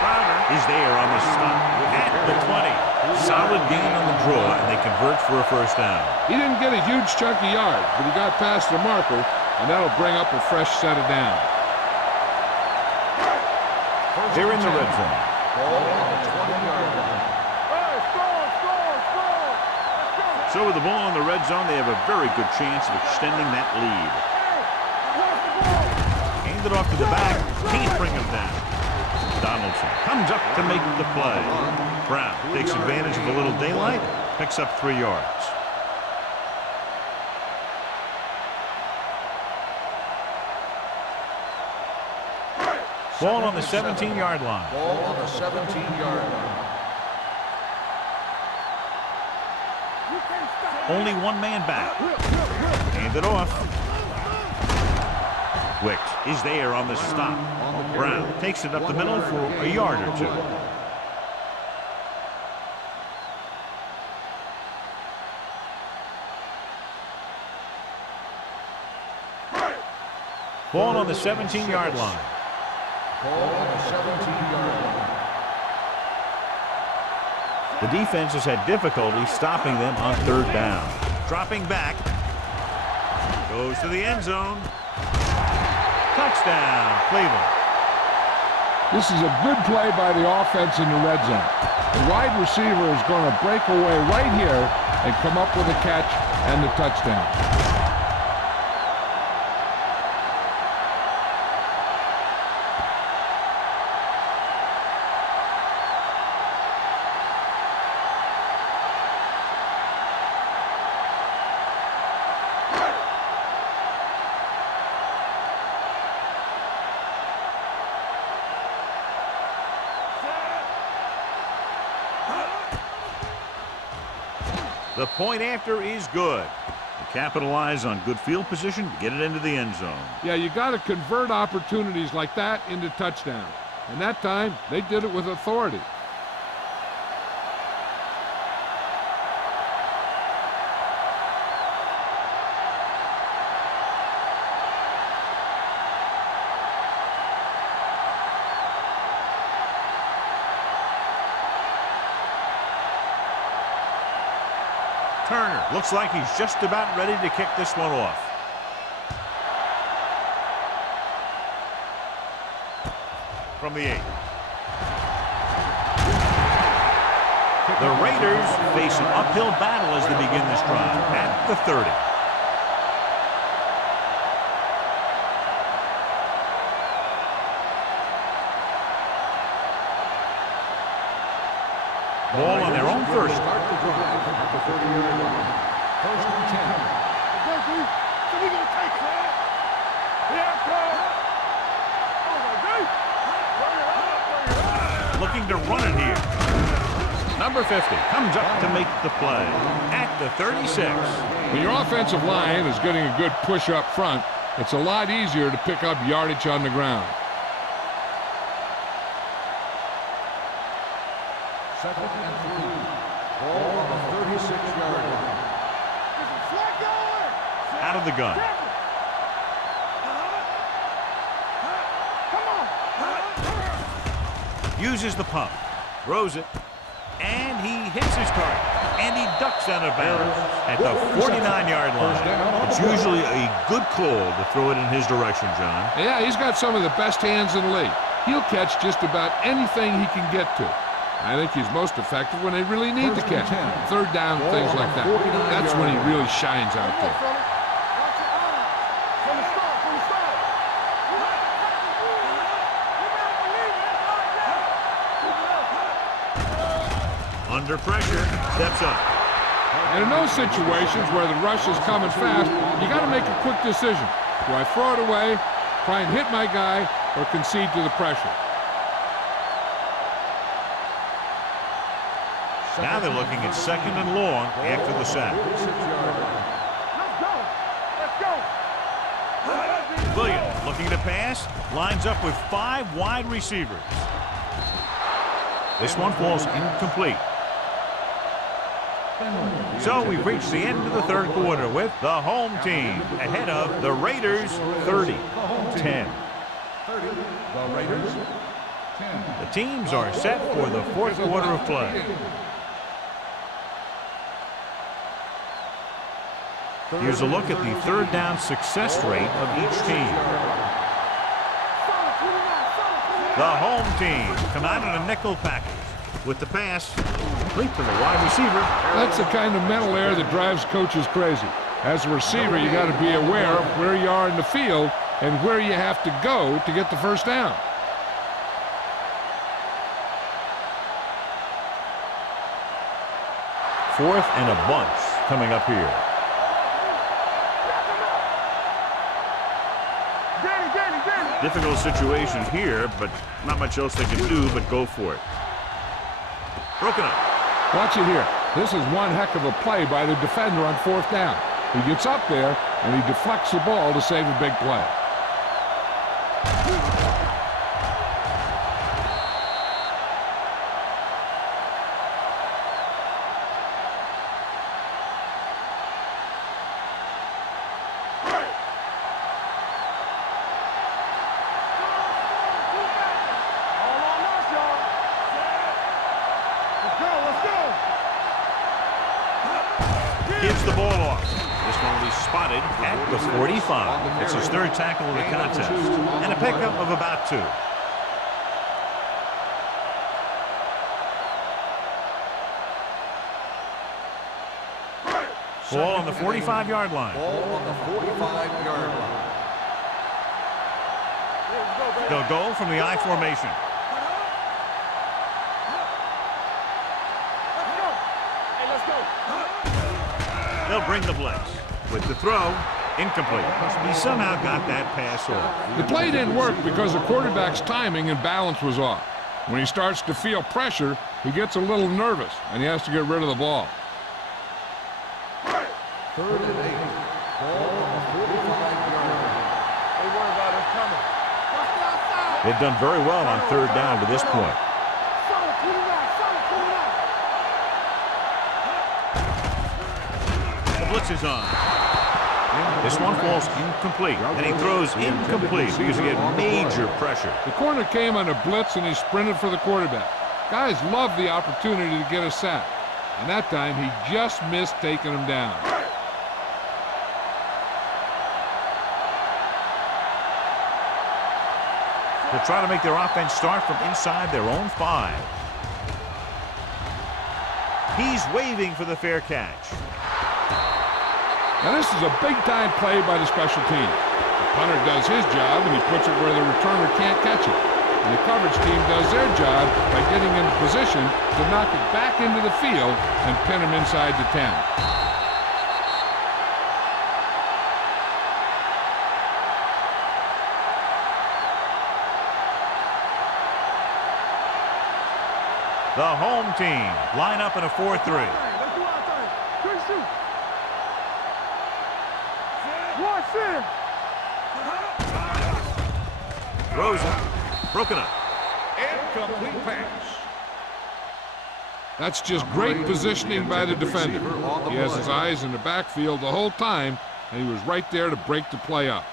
Browner is there on the stop at the 20. Solid gain on the draw, and they convert for a first down. He didn't get a huge chunk of yards, but he got past the marker, and that'll bring up a fresh set of downs. They're in the red zone. Ball on the 20-yard line. Hey, score. So with the ball in the red zone, they have a very good chance of extending that lead. Hand it off to the back. Can't bring him down. Donaldson comes up to make the play. Brown takes advantage of a little daylight, picks up 3 yards. Ball on the 17-yard line. Ball on the 17-yard line. Only one man back. Hand it off. Wick is there on the stop. Brown takes it up the middle for a yard or 2. Ball on the 17-yard line. Ball on the 17-yard line. The defense has had difficulty stopping them on 3rd down. Dropping back. Goes to the end zone. Touchdown, Cleveland. This is a good play by the offense in the red zone. The wide receiver is going to break away right here and come up with a catch and the touchdown. The point after is good. They capitalize on good field position to get it into the end zone. Yeah, you got to convert opportunities like that into touchdowns. And that time, they did it with authority. Turner looks like he's just about ready to kick this one off. From the 8. The Raiders face an uphill battle as they begin this drive at the 30. Ball on their own 30. Start the drive at the 30-yard line. First and 10. So we gonna take that. Here it comes. Number 50 comes up to make the play at the 36. When your offensive line is getting a good push up front, it's a lot easier to pick up yardage on the ground. Second and 3. Ball on the 36-yard line. Out of the gun. Uses the pump. Throws it. And he hits his target. And he ducks out of bounds at the 49-yard line. It's usually a good call to throw it in his direction, John. Yeah, he's got some of the best hands in the league. He'll catch just about anything he can get to. I think he's most effective when they really need the catch. Third down, things like that. That's when he really shines out there. Under pressure, steps up. And in those situations where the rush is coming fast, you got to make a quick decision. Do I throw it away, try and hit my guy, or concede to the pressure? Now they're looking at second and long after the sack. Williams looking to pass, lines up with 5 wide receivers. This one falls incomplete. So we've reached the end of the third quarter with the home team ahead of the Raiders 30-10. The Raiders 10. The teams are set for the fourth quarter of play. Here's a look at the third down success rate of each team. The home team come out in a nickel package with the pass complete to the wide receiver. That's the kind of mental error that drives coaches crazy. As a receiver, you got to be aware of where you are in the field and where you have to go to get the first down. Fourth and a bunch coming up here. Difficult situation here, but not much else they can do but go for it. Broken up. Watch it here. This is one heck of a play by the defender on fourth down. He gets up there, and he deflects the ball to save a big play. Gives the ball off. This one will be spotted at the 45. It's his third tackle of the contest. And a pickup of about 2. Ball on the 45-yard line. Ball on the 45-yard line. They'll go from the I formation. They'll bring the blitz. With the throw, incomplete. He somehow got that pass off. The play didn't work because the quarterback's timing and balance was off. When he starts to feel pressure, he gets a little nervous, and he has to get rid of the ball. Third and 8. Ball on the 45-yard line. They worry about us coming. They've done very well on third down to this point. The blitz is on. This one falls incomplete, and he throws incomplete because he had major pressure. The corner came on a blitz, and he sprinted for the quarterback. Guys love the opportunity to get a sack, and that time he just missed taking him down. They'll try to make their offense start from inside their own 5. He's waving for the fair catch. Now this is a big-time play by the special team. The punter does his job, and he puts it where the returner can't catch it. And the coverage team does their job by getting in position to knock it back into the field and pin him inside the 10. The home team line up in a 4-3. Let's do our thing. Quick shoot. Watch it. Throws it. Broken up. Incomplete pass. That's just great positioning by the defender. He has his eyes in the backfield the whole time, and he was right there to break the play up.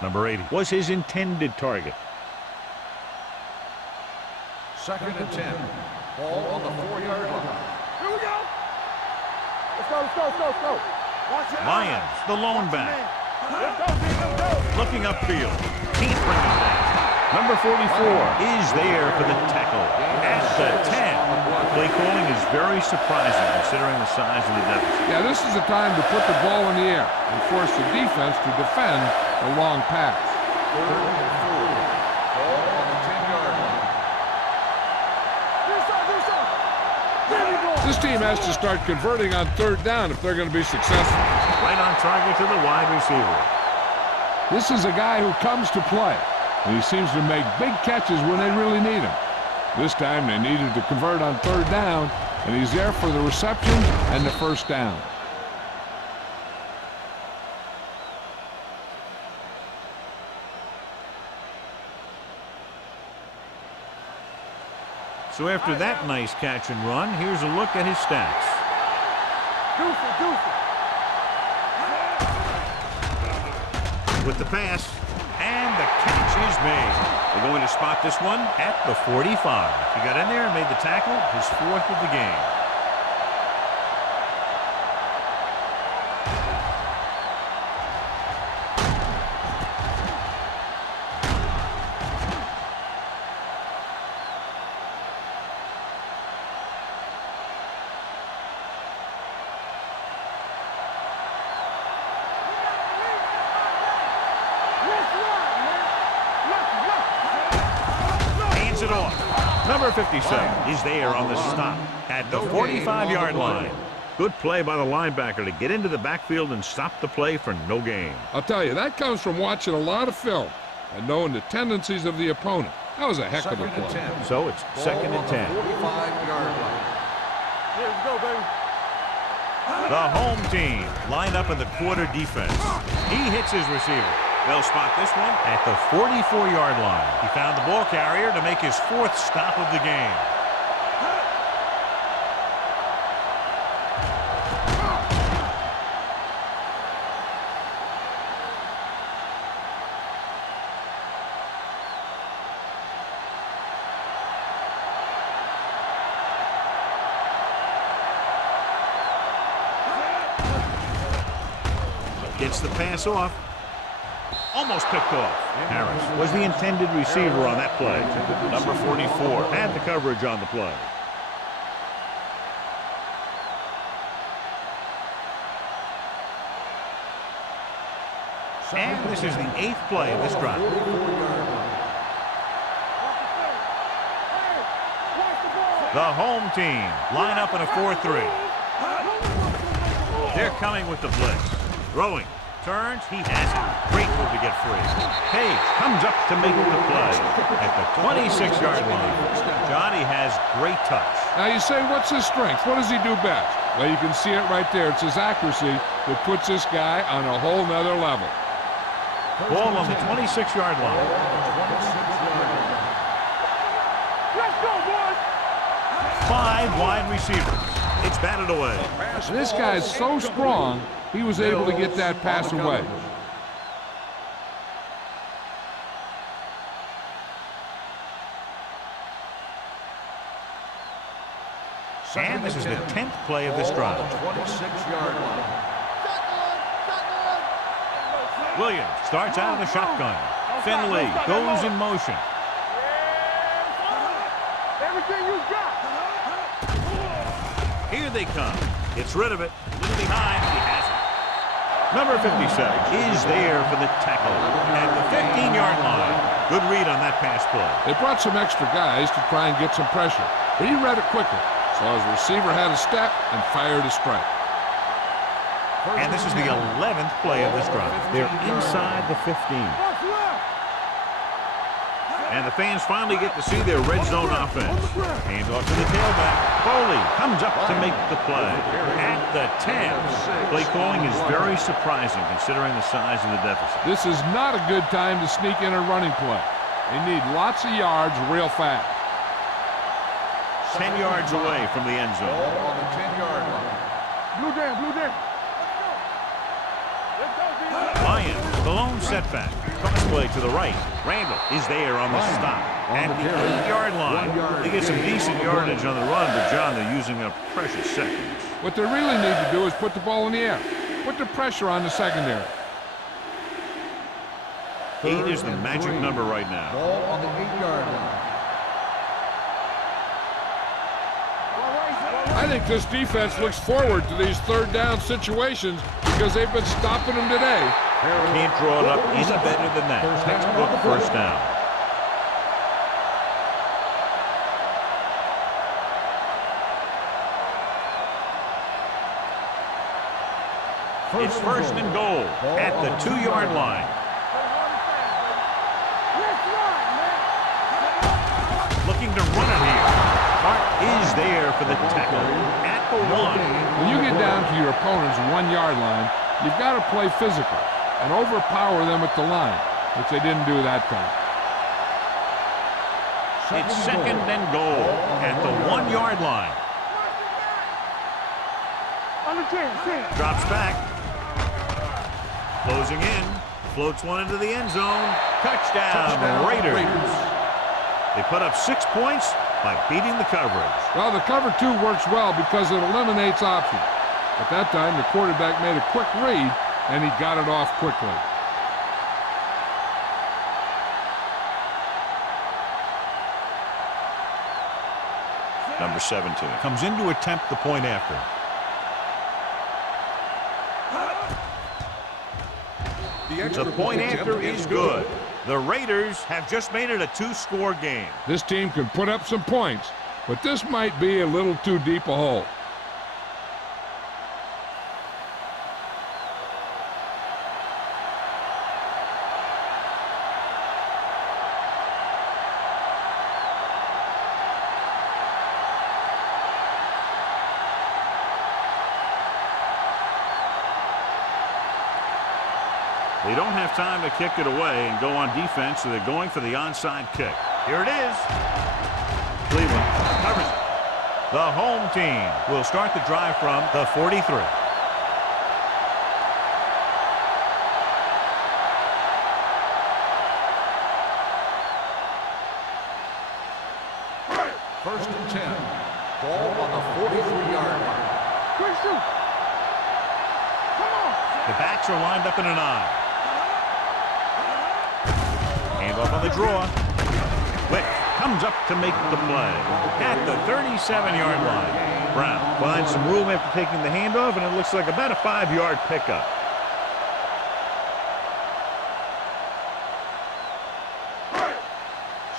Number 80 was his intended target. 2nd and 10. Ball on the 4-yard line. Here we go. Let's go, let's go, let's go, let's go. Watch it. Lyons, the lone back. Let's go, D, let's go. Looking upfield. Can't bring him down. Number 44 is there for the tackle at the 10. Play calling is very surprising considering the size of the Devils. Yeah, this is the time to put the ball in the air and force the defense to defend the long pass. 3rd and 4. Ball on the 10-yard line. This team has to start converting on 3rd down if they're going to be successful. Right on target to the wide receiver. This is a guy who comes to play, and he seems to make big catches when they really need him. This time they needed to convert on 3rd down, and he's there for the reception and the 1st down. So after that nice catch and run, here's a look at his stats. With the pass, and the catch is made. They're going to spot this one at the 45. He got in there and made the tackle, his 4th of the game. It off. Number 57 is there on the stop at the 45-yard line. Good play by the linebacker to get into the backfield and stop the play for no gain. I'll tell you, that comes from watching a lot of film and knowing the tendencies of the opponent. That was a heck of a play. So it's 2nd and 10. 45-yard line. Here we go, baby. The home team line up in the quarter defense. He hits his receiver. They'll spot this one at the 44-yard line. He found the ball carrier to make his 4th stop of the game. Gets the pass off. Almost picked off. Harris was the intended receiver on that play. Number 44 had the coverage on the play. And this is the 8th play of this drive. The home team line up in a 4-3. They're coming with the blitz. Throwing. Turns, he has it. Great move to get free. Page comes up to make the play at the 26-yard line. Johnny has great touch. Now you say, what's his strength? What does he do best? Well, you can see it right there. It's his accuracy that puts this guy on a whole nother level. Ball on the 26-yard line. Let's go, boys. 5 wide receivers. It's batted away. And this guy is so strong, he was able to get that pass away. And this is the 10th play of this drive. 26-yard line. Williams starts out of the shotgun. Finley goes in motion. Everything you got. Here they come. Gets rid of it. A little behind. He has it. Number 57 is there for the tackle at the 15-yard line. Good read on that pass play. They brought some extra guys to try and get some pressure, but he read it quickly. So his receiver had a step and fired a strike. And this is the 11th play of this drive. They're inside the 15. And the fans finally get to see their red zone offense. Hand off to the tailback. Foley comes up to make the play. At the 10. Play calling is very surprising considering the size of the deficit. This is not a good time to sneak in a running play. They need lots of yards real fast. 10 yards away from the end zone. Ball on the 10-yard line. Blue jam, blue jam. Lions, the lone setback. Cross play to the right. Randall is there on the stop. At the 8-yard line, they get some decent yardage on the run, but John, they're using up precious seconds. What they really need to do is put the ball in the air. Put the pressure on the secondary. 8 is the magic number right now. Ball on the 8-yard line. I think this defense looks forward to these third down situations because they've been stopping them today. Can't draw it up any better than that. Textbook first down. It's first and goal at the 2-yard line. Looking to run it here. Hart is there for the tackle at the 1. When you get down to your opponent's 1-yard line, you've got to play physical and overpower them at the line, which they didn't do that time. It's second and goal at the 1-yard line. On the 10. Drops back. Closing in. Floats one into the end zone. Touchdown, Raiders. They put up 6 points by beating the coverage. Well, the cover 2 works well because it eliminates options. At that time, the quarterback made a quick read, and he got it off quickly. Number 17 comes in to attempt the point after. The point after is good. The Raiders have just made it a 2-score game. This team can put up some points, but this might be a little too deep a hole. They don't have time to kick it away and go on defense, so they're going for the onside kick. Here it is. Cleveland covers it. The home team will start the drive from the 43. First and 10. Ball on the 43-yard line. Quick shoot. Come on. The backs are lined up in an eye. Hand off on the draw. Wick comes up to make the play at the 37-yard line. Brown finds some room after taking the handoff, and it looks like about a 5-yard pickup.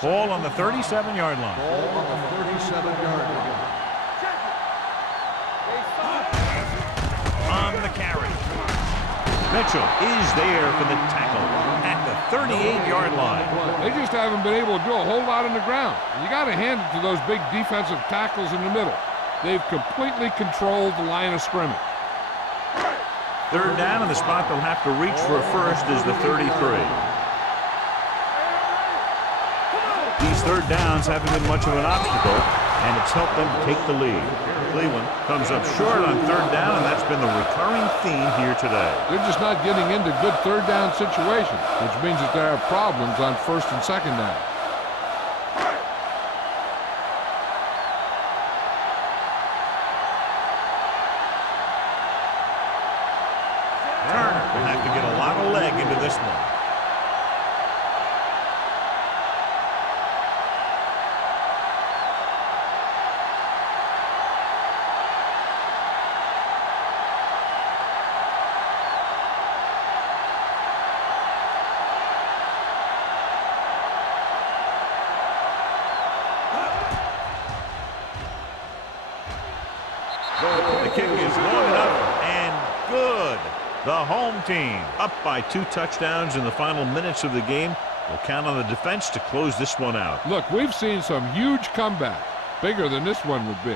Ball on the 37-yard line. Ball on the 37-yard line. On the carry. Mitchell is there for the tackle at the 38-yard line. They just haven't been able to do a whole lot on the ground. You got to hand it to those big defensive tackles in the middle. They've completely controlled the line of scrimmage. Third down, and the spot they'll have to reach for a first is the 33. These third downs haven't been much of an obstacle, and it's helped them to take the lead. Cleveland comes up short on third down, and that's been the recurring theme here today. They're just not getting into good third down situations, which means that they have problems on first and second down. Turner will have to get a lot of leg into this one. The kick is long enough and good. The home team up by 2 touchdowns in the final minutes of the game We'll count on the defense to close this one out. Look, we've seen some huge comeback, bigger than this one would be.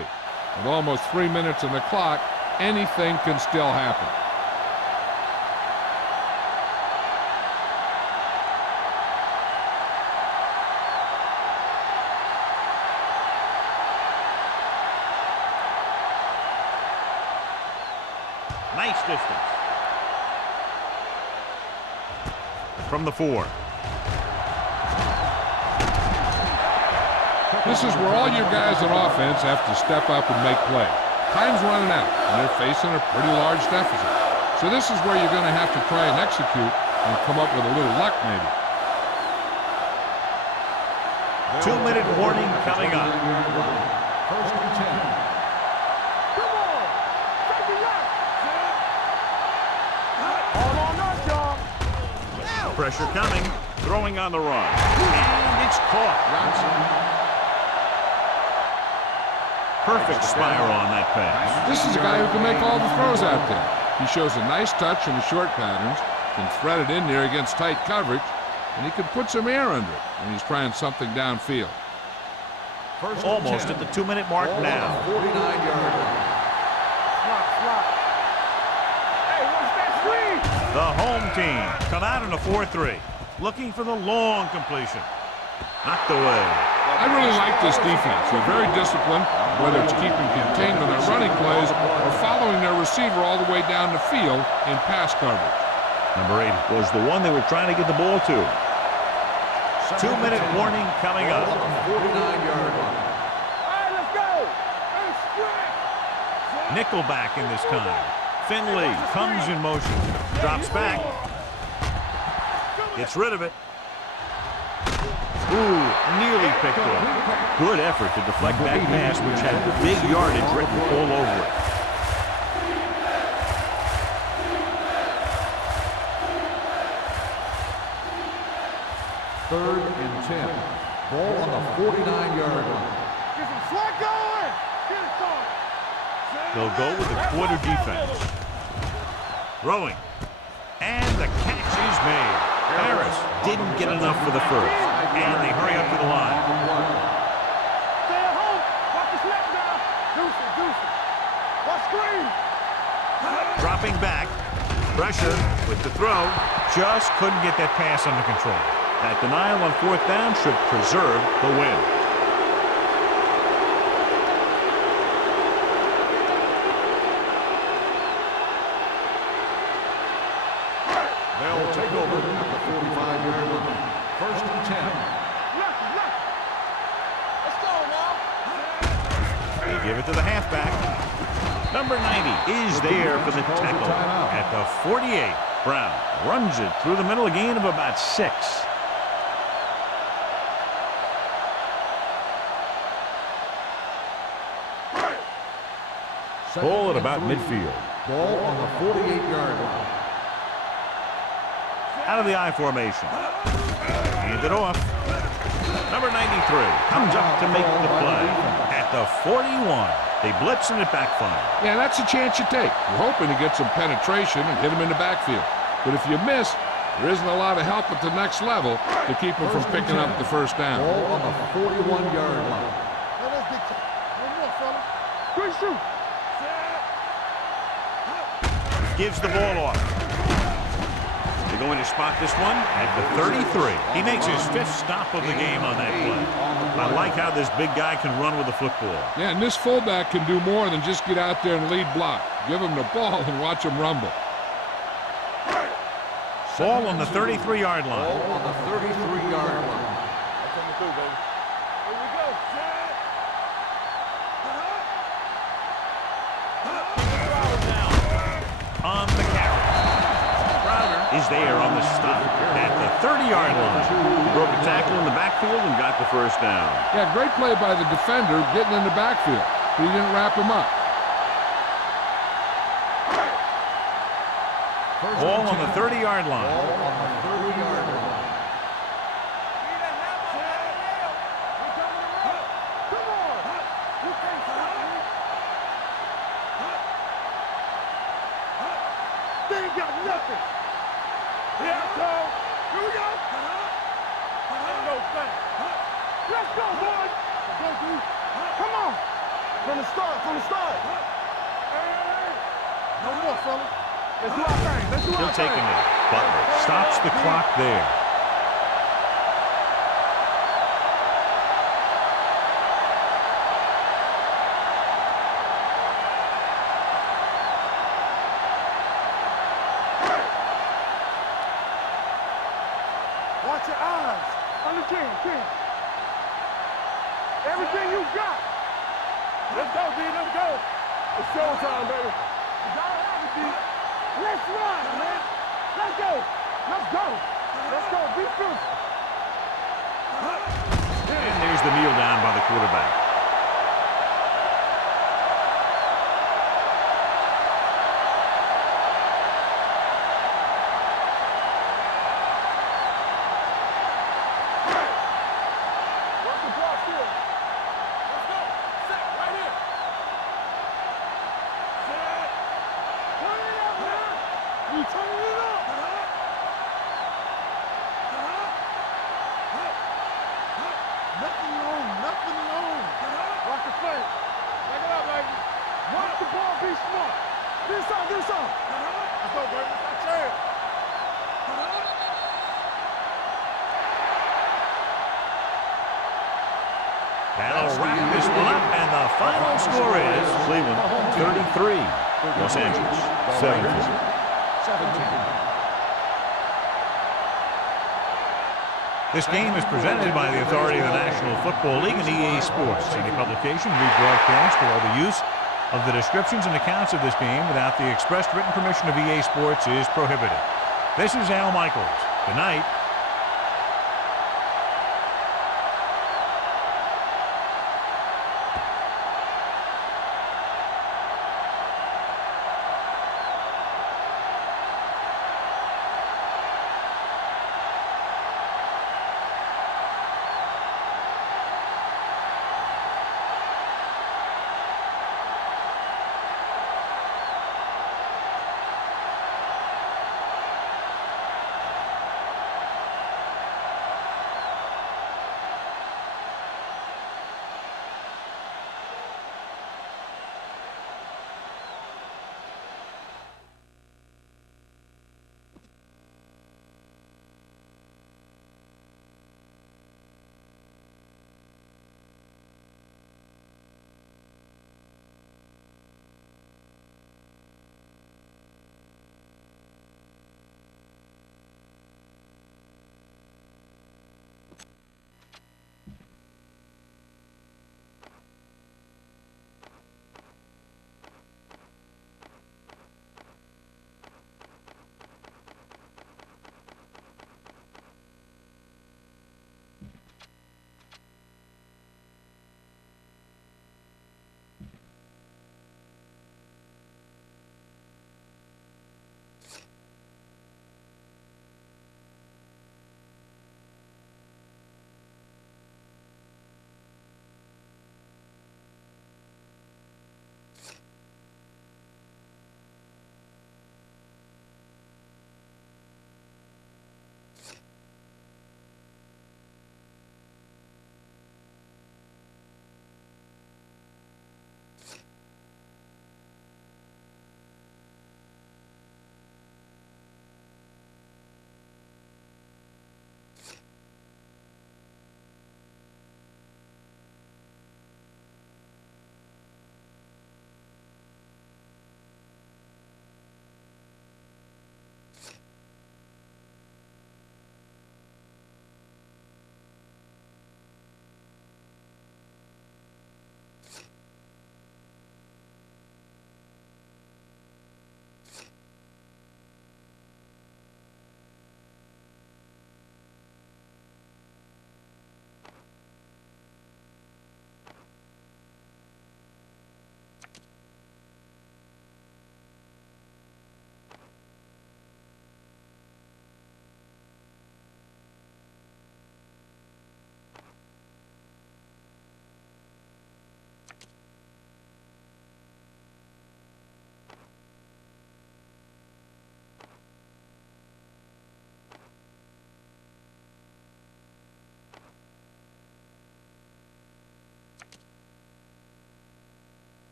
With almost 3 minutes on the clock, anything can still happen. Nice distance. From the 4. This is where all your guys on offense have to step up and make plays. Time's running out, and they're facing a pretty large deficit. So this is where you're going to have to try and execute and come up with a little luck, maybe. 2-minute warning coming up. First and 10. Come on! Take it out! All on us, y'all! Pressure coming. Throwing on the run. And it's caught. Perfect spiral on that pass. This is a guy who can make all the throws out there. He shows a nice touch in the short patterns, can thread it in there against tight coverage, and he can put some air under it when he's trying something downfield. Almost at the 2-minute mark now. 49-yard line. Slot. Hey, what's that screen? The home team come out in a 4-3. Looking for the long completion. Knocked away. I really like this defense. They're very disciplined, whether it's keeping contained on their running plays or following their receiver all the way down the field in pass coverage. Number 8 was the one they were trying to get the ball to. 2-minute warning coming up. 49-yard line. All right, let's go! Hey, sprint! Nickelback in this time. Finley comes in motion. Drops back. Gets rid of it. Ooh, nearly picked off. Good effort to deflect that pass, which had big yardage written all over it. Third and 10. Ball on the 49-yard line. Get some slack going! Get it going! They'll go with the quarter defense. Throwing. And the catch is made. Harris didn't get enough for the first. And they hurry up to the line. Stay at home! Watch the snap down! Deuce it! Watch screen! Dropping back. Pressure with the throw. Just couldn't get that pass under control. That denial on 4th down should preserve the win. They'll take over at the 45-yard line. First and 10. Let's go now! They give it to the halfback. Number 90 is there for the tackle at the 48. Brown runs it through the middle, a gain of about 6. Ball at about midfield. Ball on the 48-yard line. Out of the I formation. Hand it off. Number 93 comes up to make the play at the 41. They blitz and it backfires. Yeah, that's a chance you take. You're hoping to get some penetration and hit him in the backfield. But if you miss, there isn't a lot of help at the next level to keep him from picking up the first down. Ball on the 41-yard line. Let's get you. One more, fella. Good shoot. Gives the ball off. They're going to spot this one at the 33. He makes his 5th stop of the game on that play. I like how this big guy can run with the football. Yeah, and this fullback can do more than just get out there and lead block. Give him the ball and watch him rumble. Ball on the 33-yard line. Ball on the 33-yard line. That's coming through, baby. Here we go. On the carry. Crowder is there on the stop at the 30-yard line. He broke a tackle in the backfield and got the first down. Yeah, great play by the defender getting in the backfield, but he didn't wrap him up. Ball on the 30-yard line. Ball on the 30-yard line. They ain't got nothing. Yeah, so here we go. Let's go, boys. Go, dude. Come on. From the start, from the start. Hey. No more, fella. Let's do our thing. Let's do our thing. He'll take a knee. Butler stops the clock there. Watch your eyes. On the chin. Everything you got. Let's go, D. Let's go. It's showtime, baby. Y'all have it, D. Let's run, man. Let's go. Let's go. Let's go. Be physical. And there's the kneel down by the quarterback. Nothing long. Watch the play. Take it up, baby. Watch the ball, be smart. This on. Let's go, baby. That's it. That'll wrap this one up, and the final score is Cleveland 33, Los Angeles 17. This game is presented by the authority of the National Football League and EA Sports. Any publication, rebroadcast, or other use of the descriptions and accounts of this game without the expressed written permission of EA Sports is prohibited. This is Al Michaels. Good night.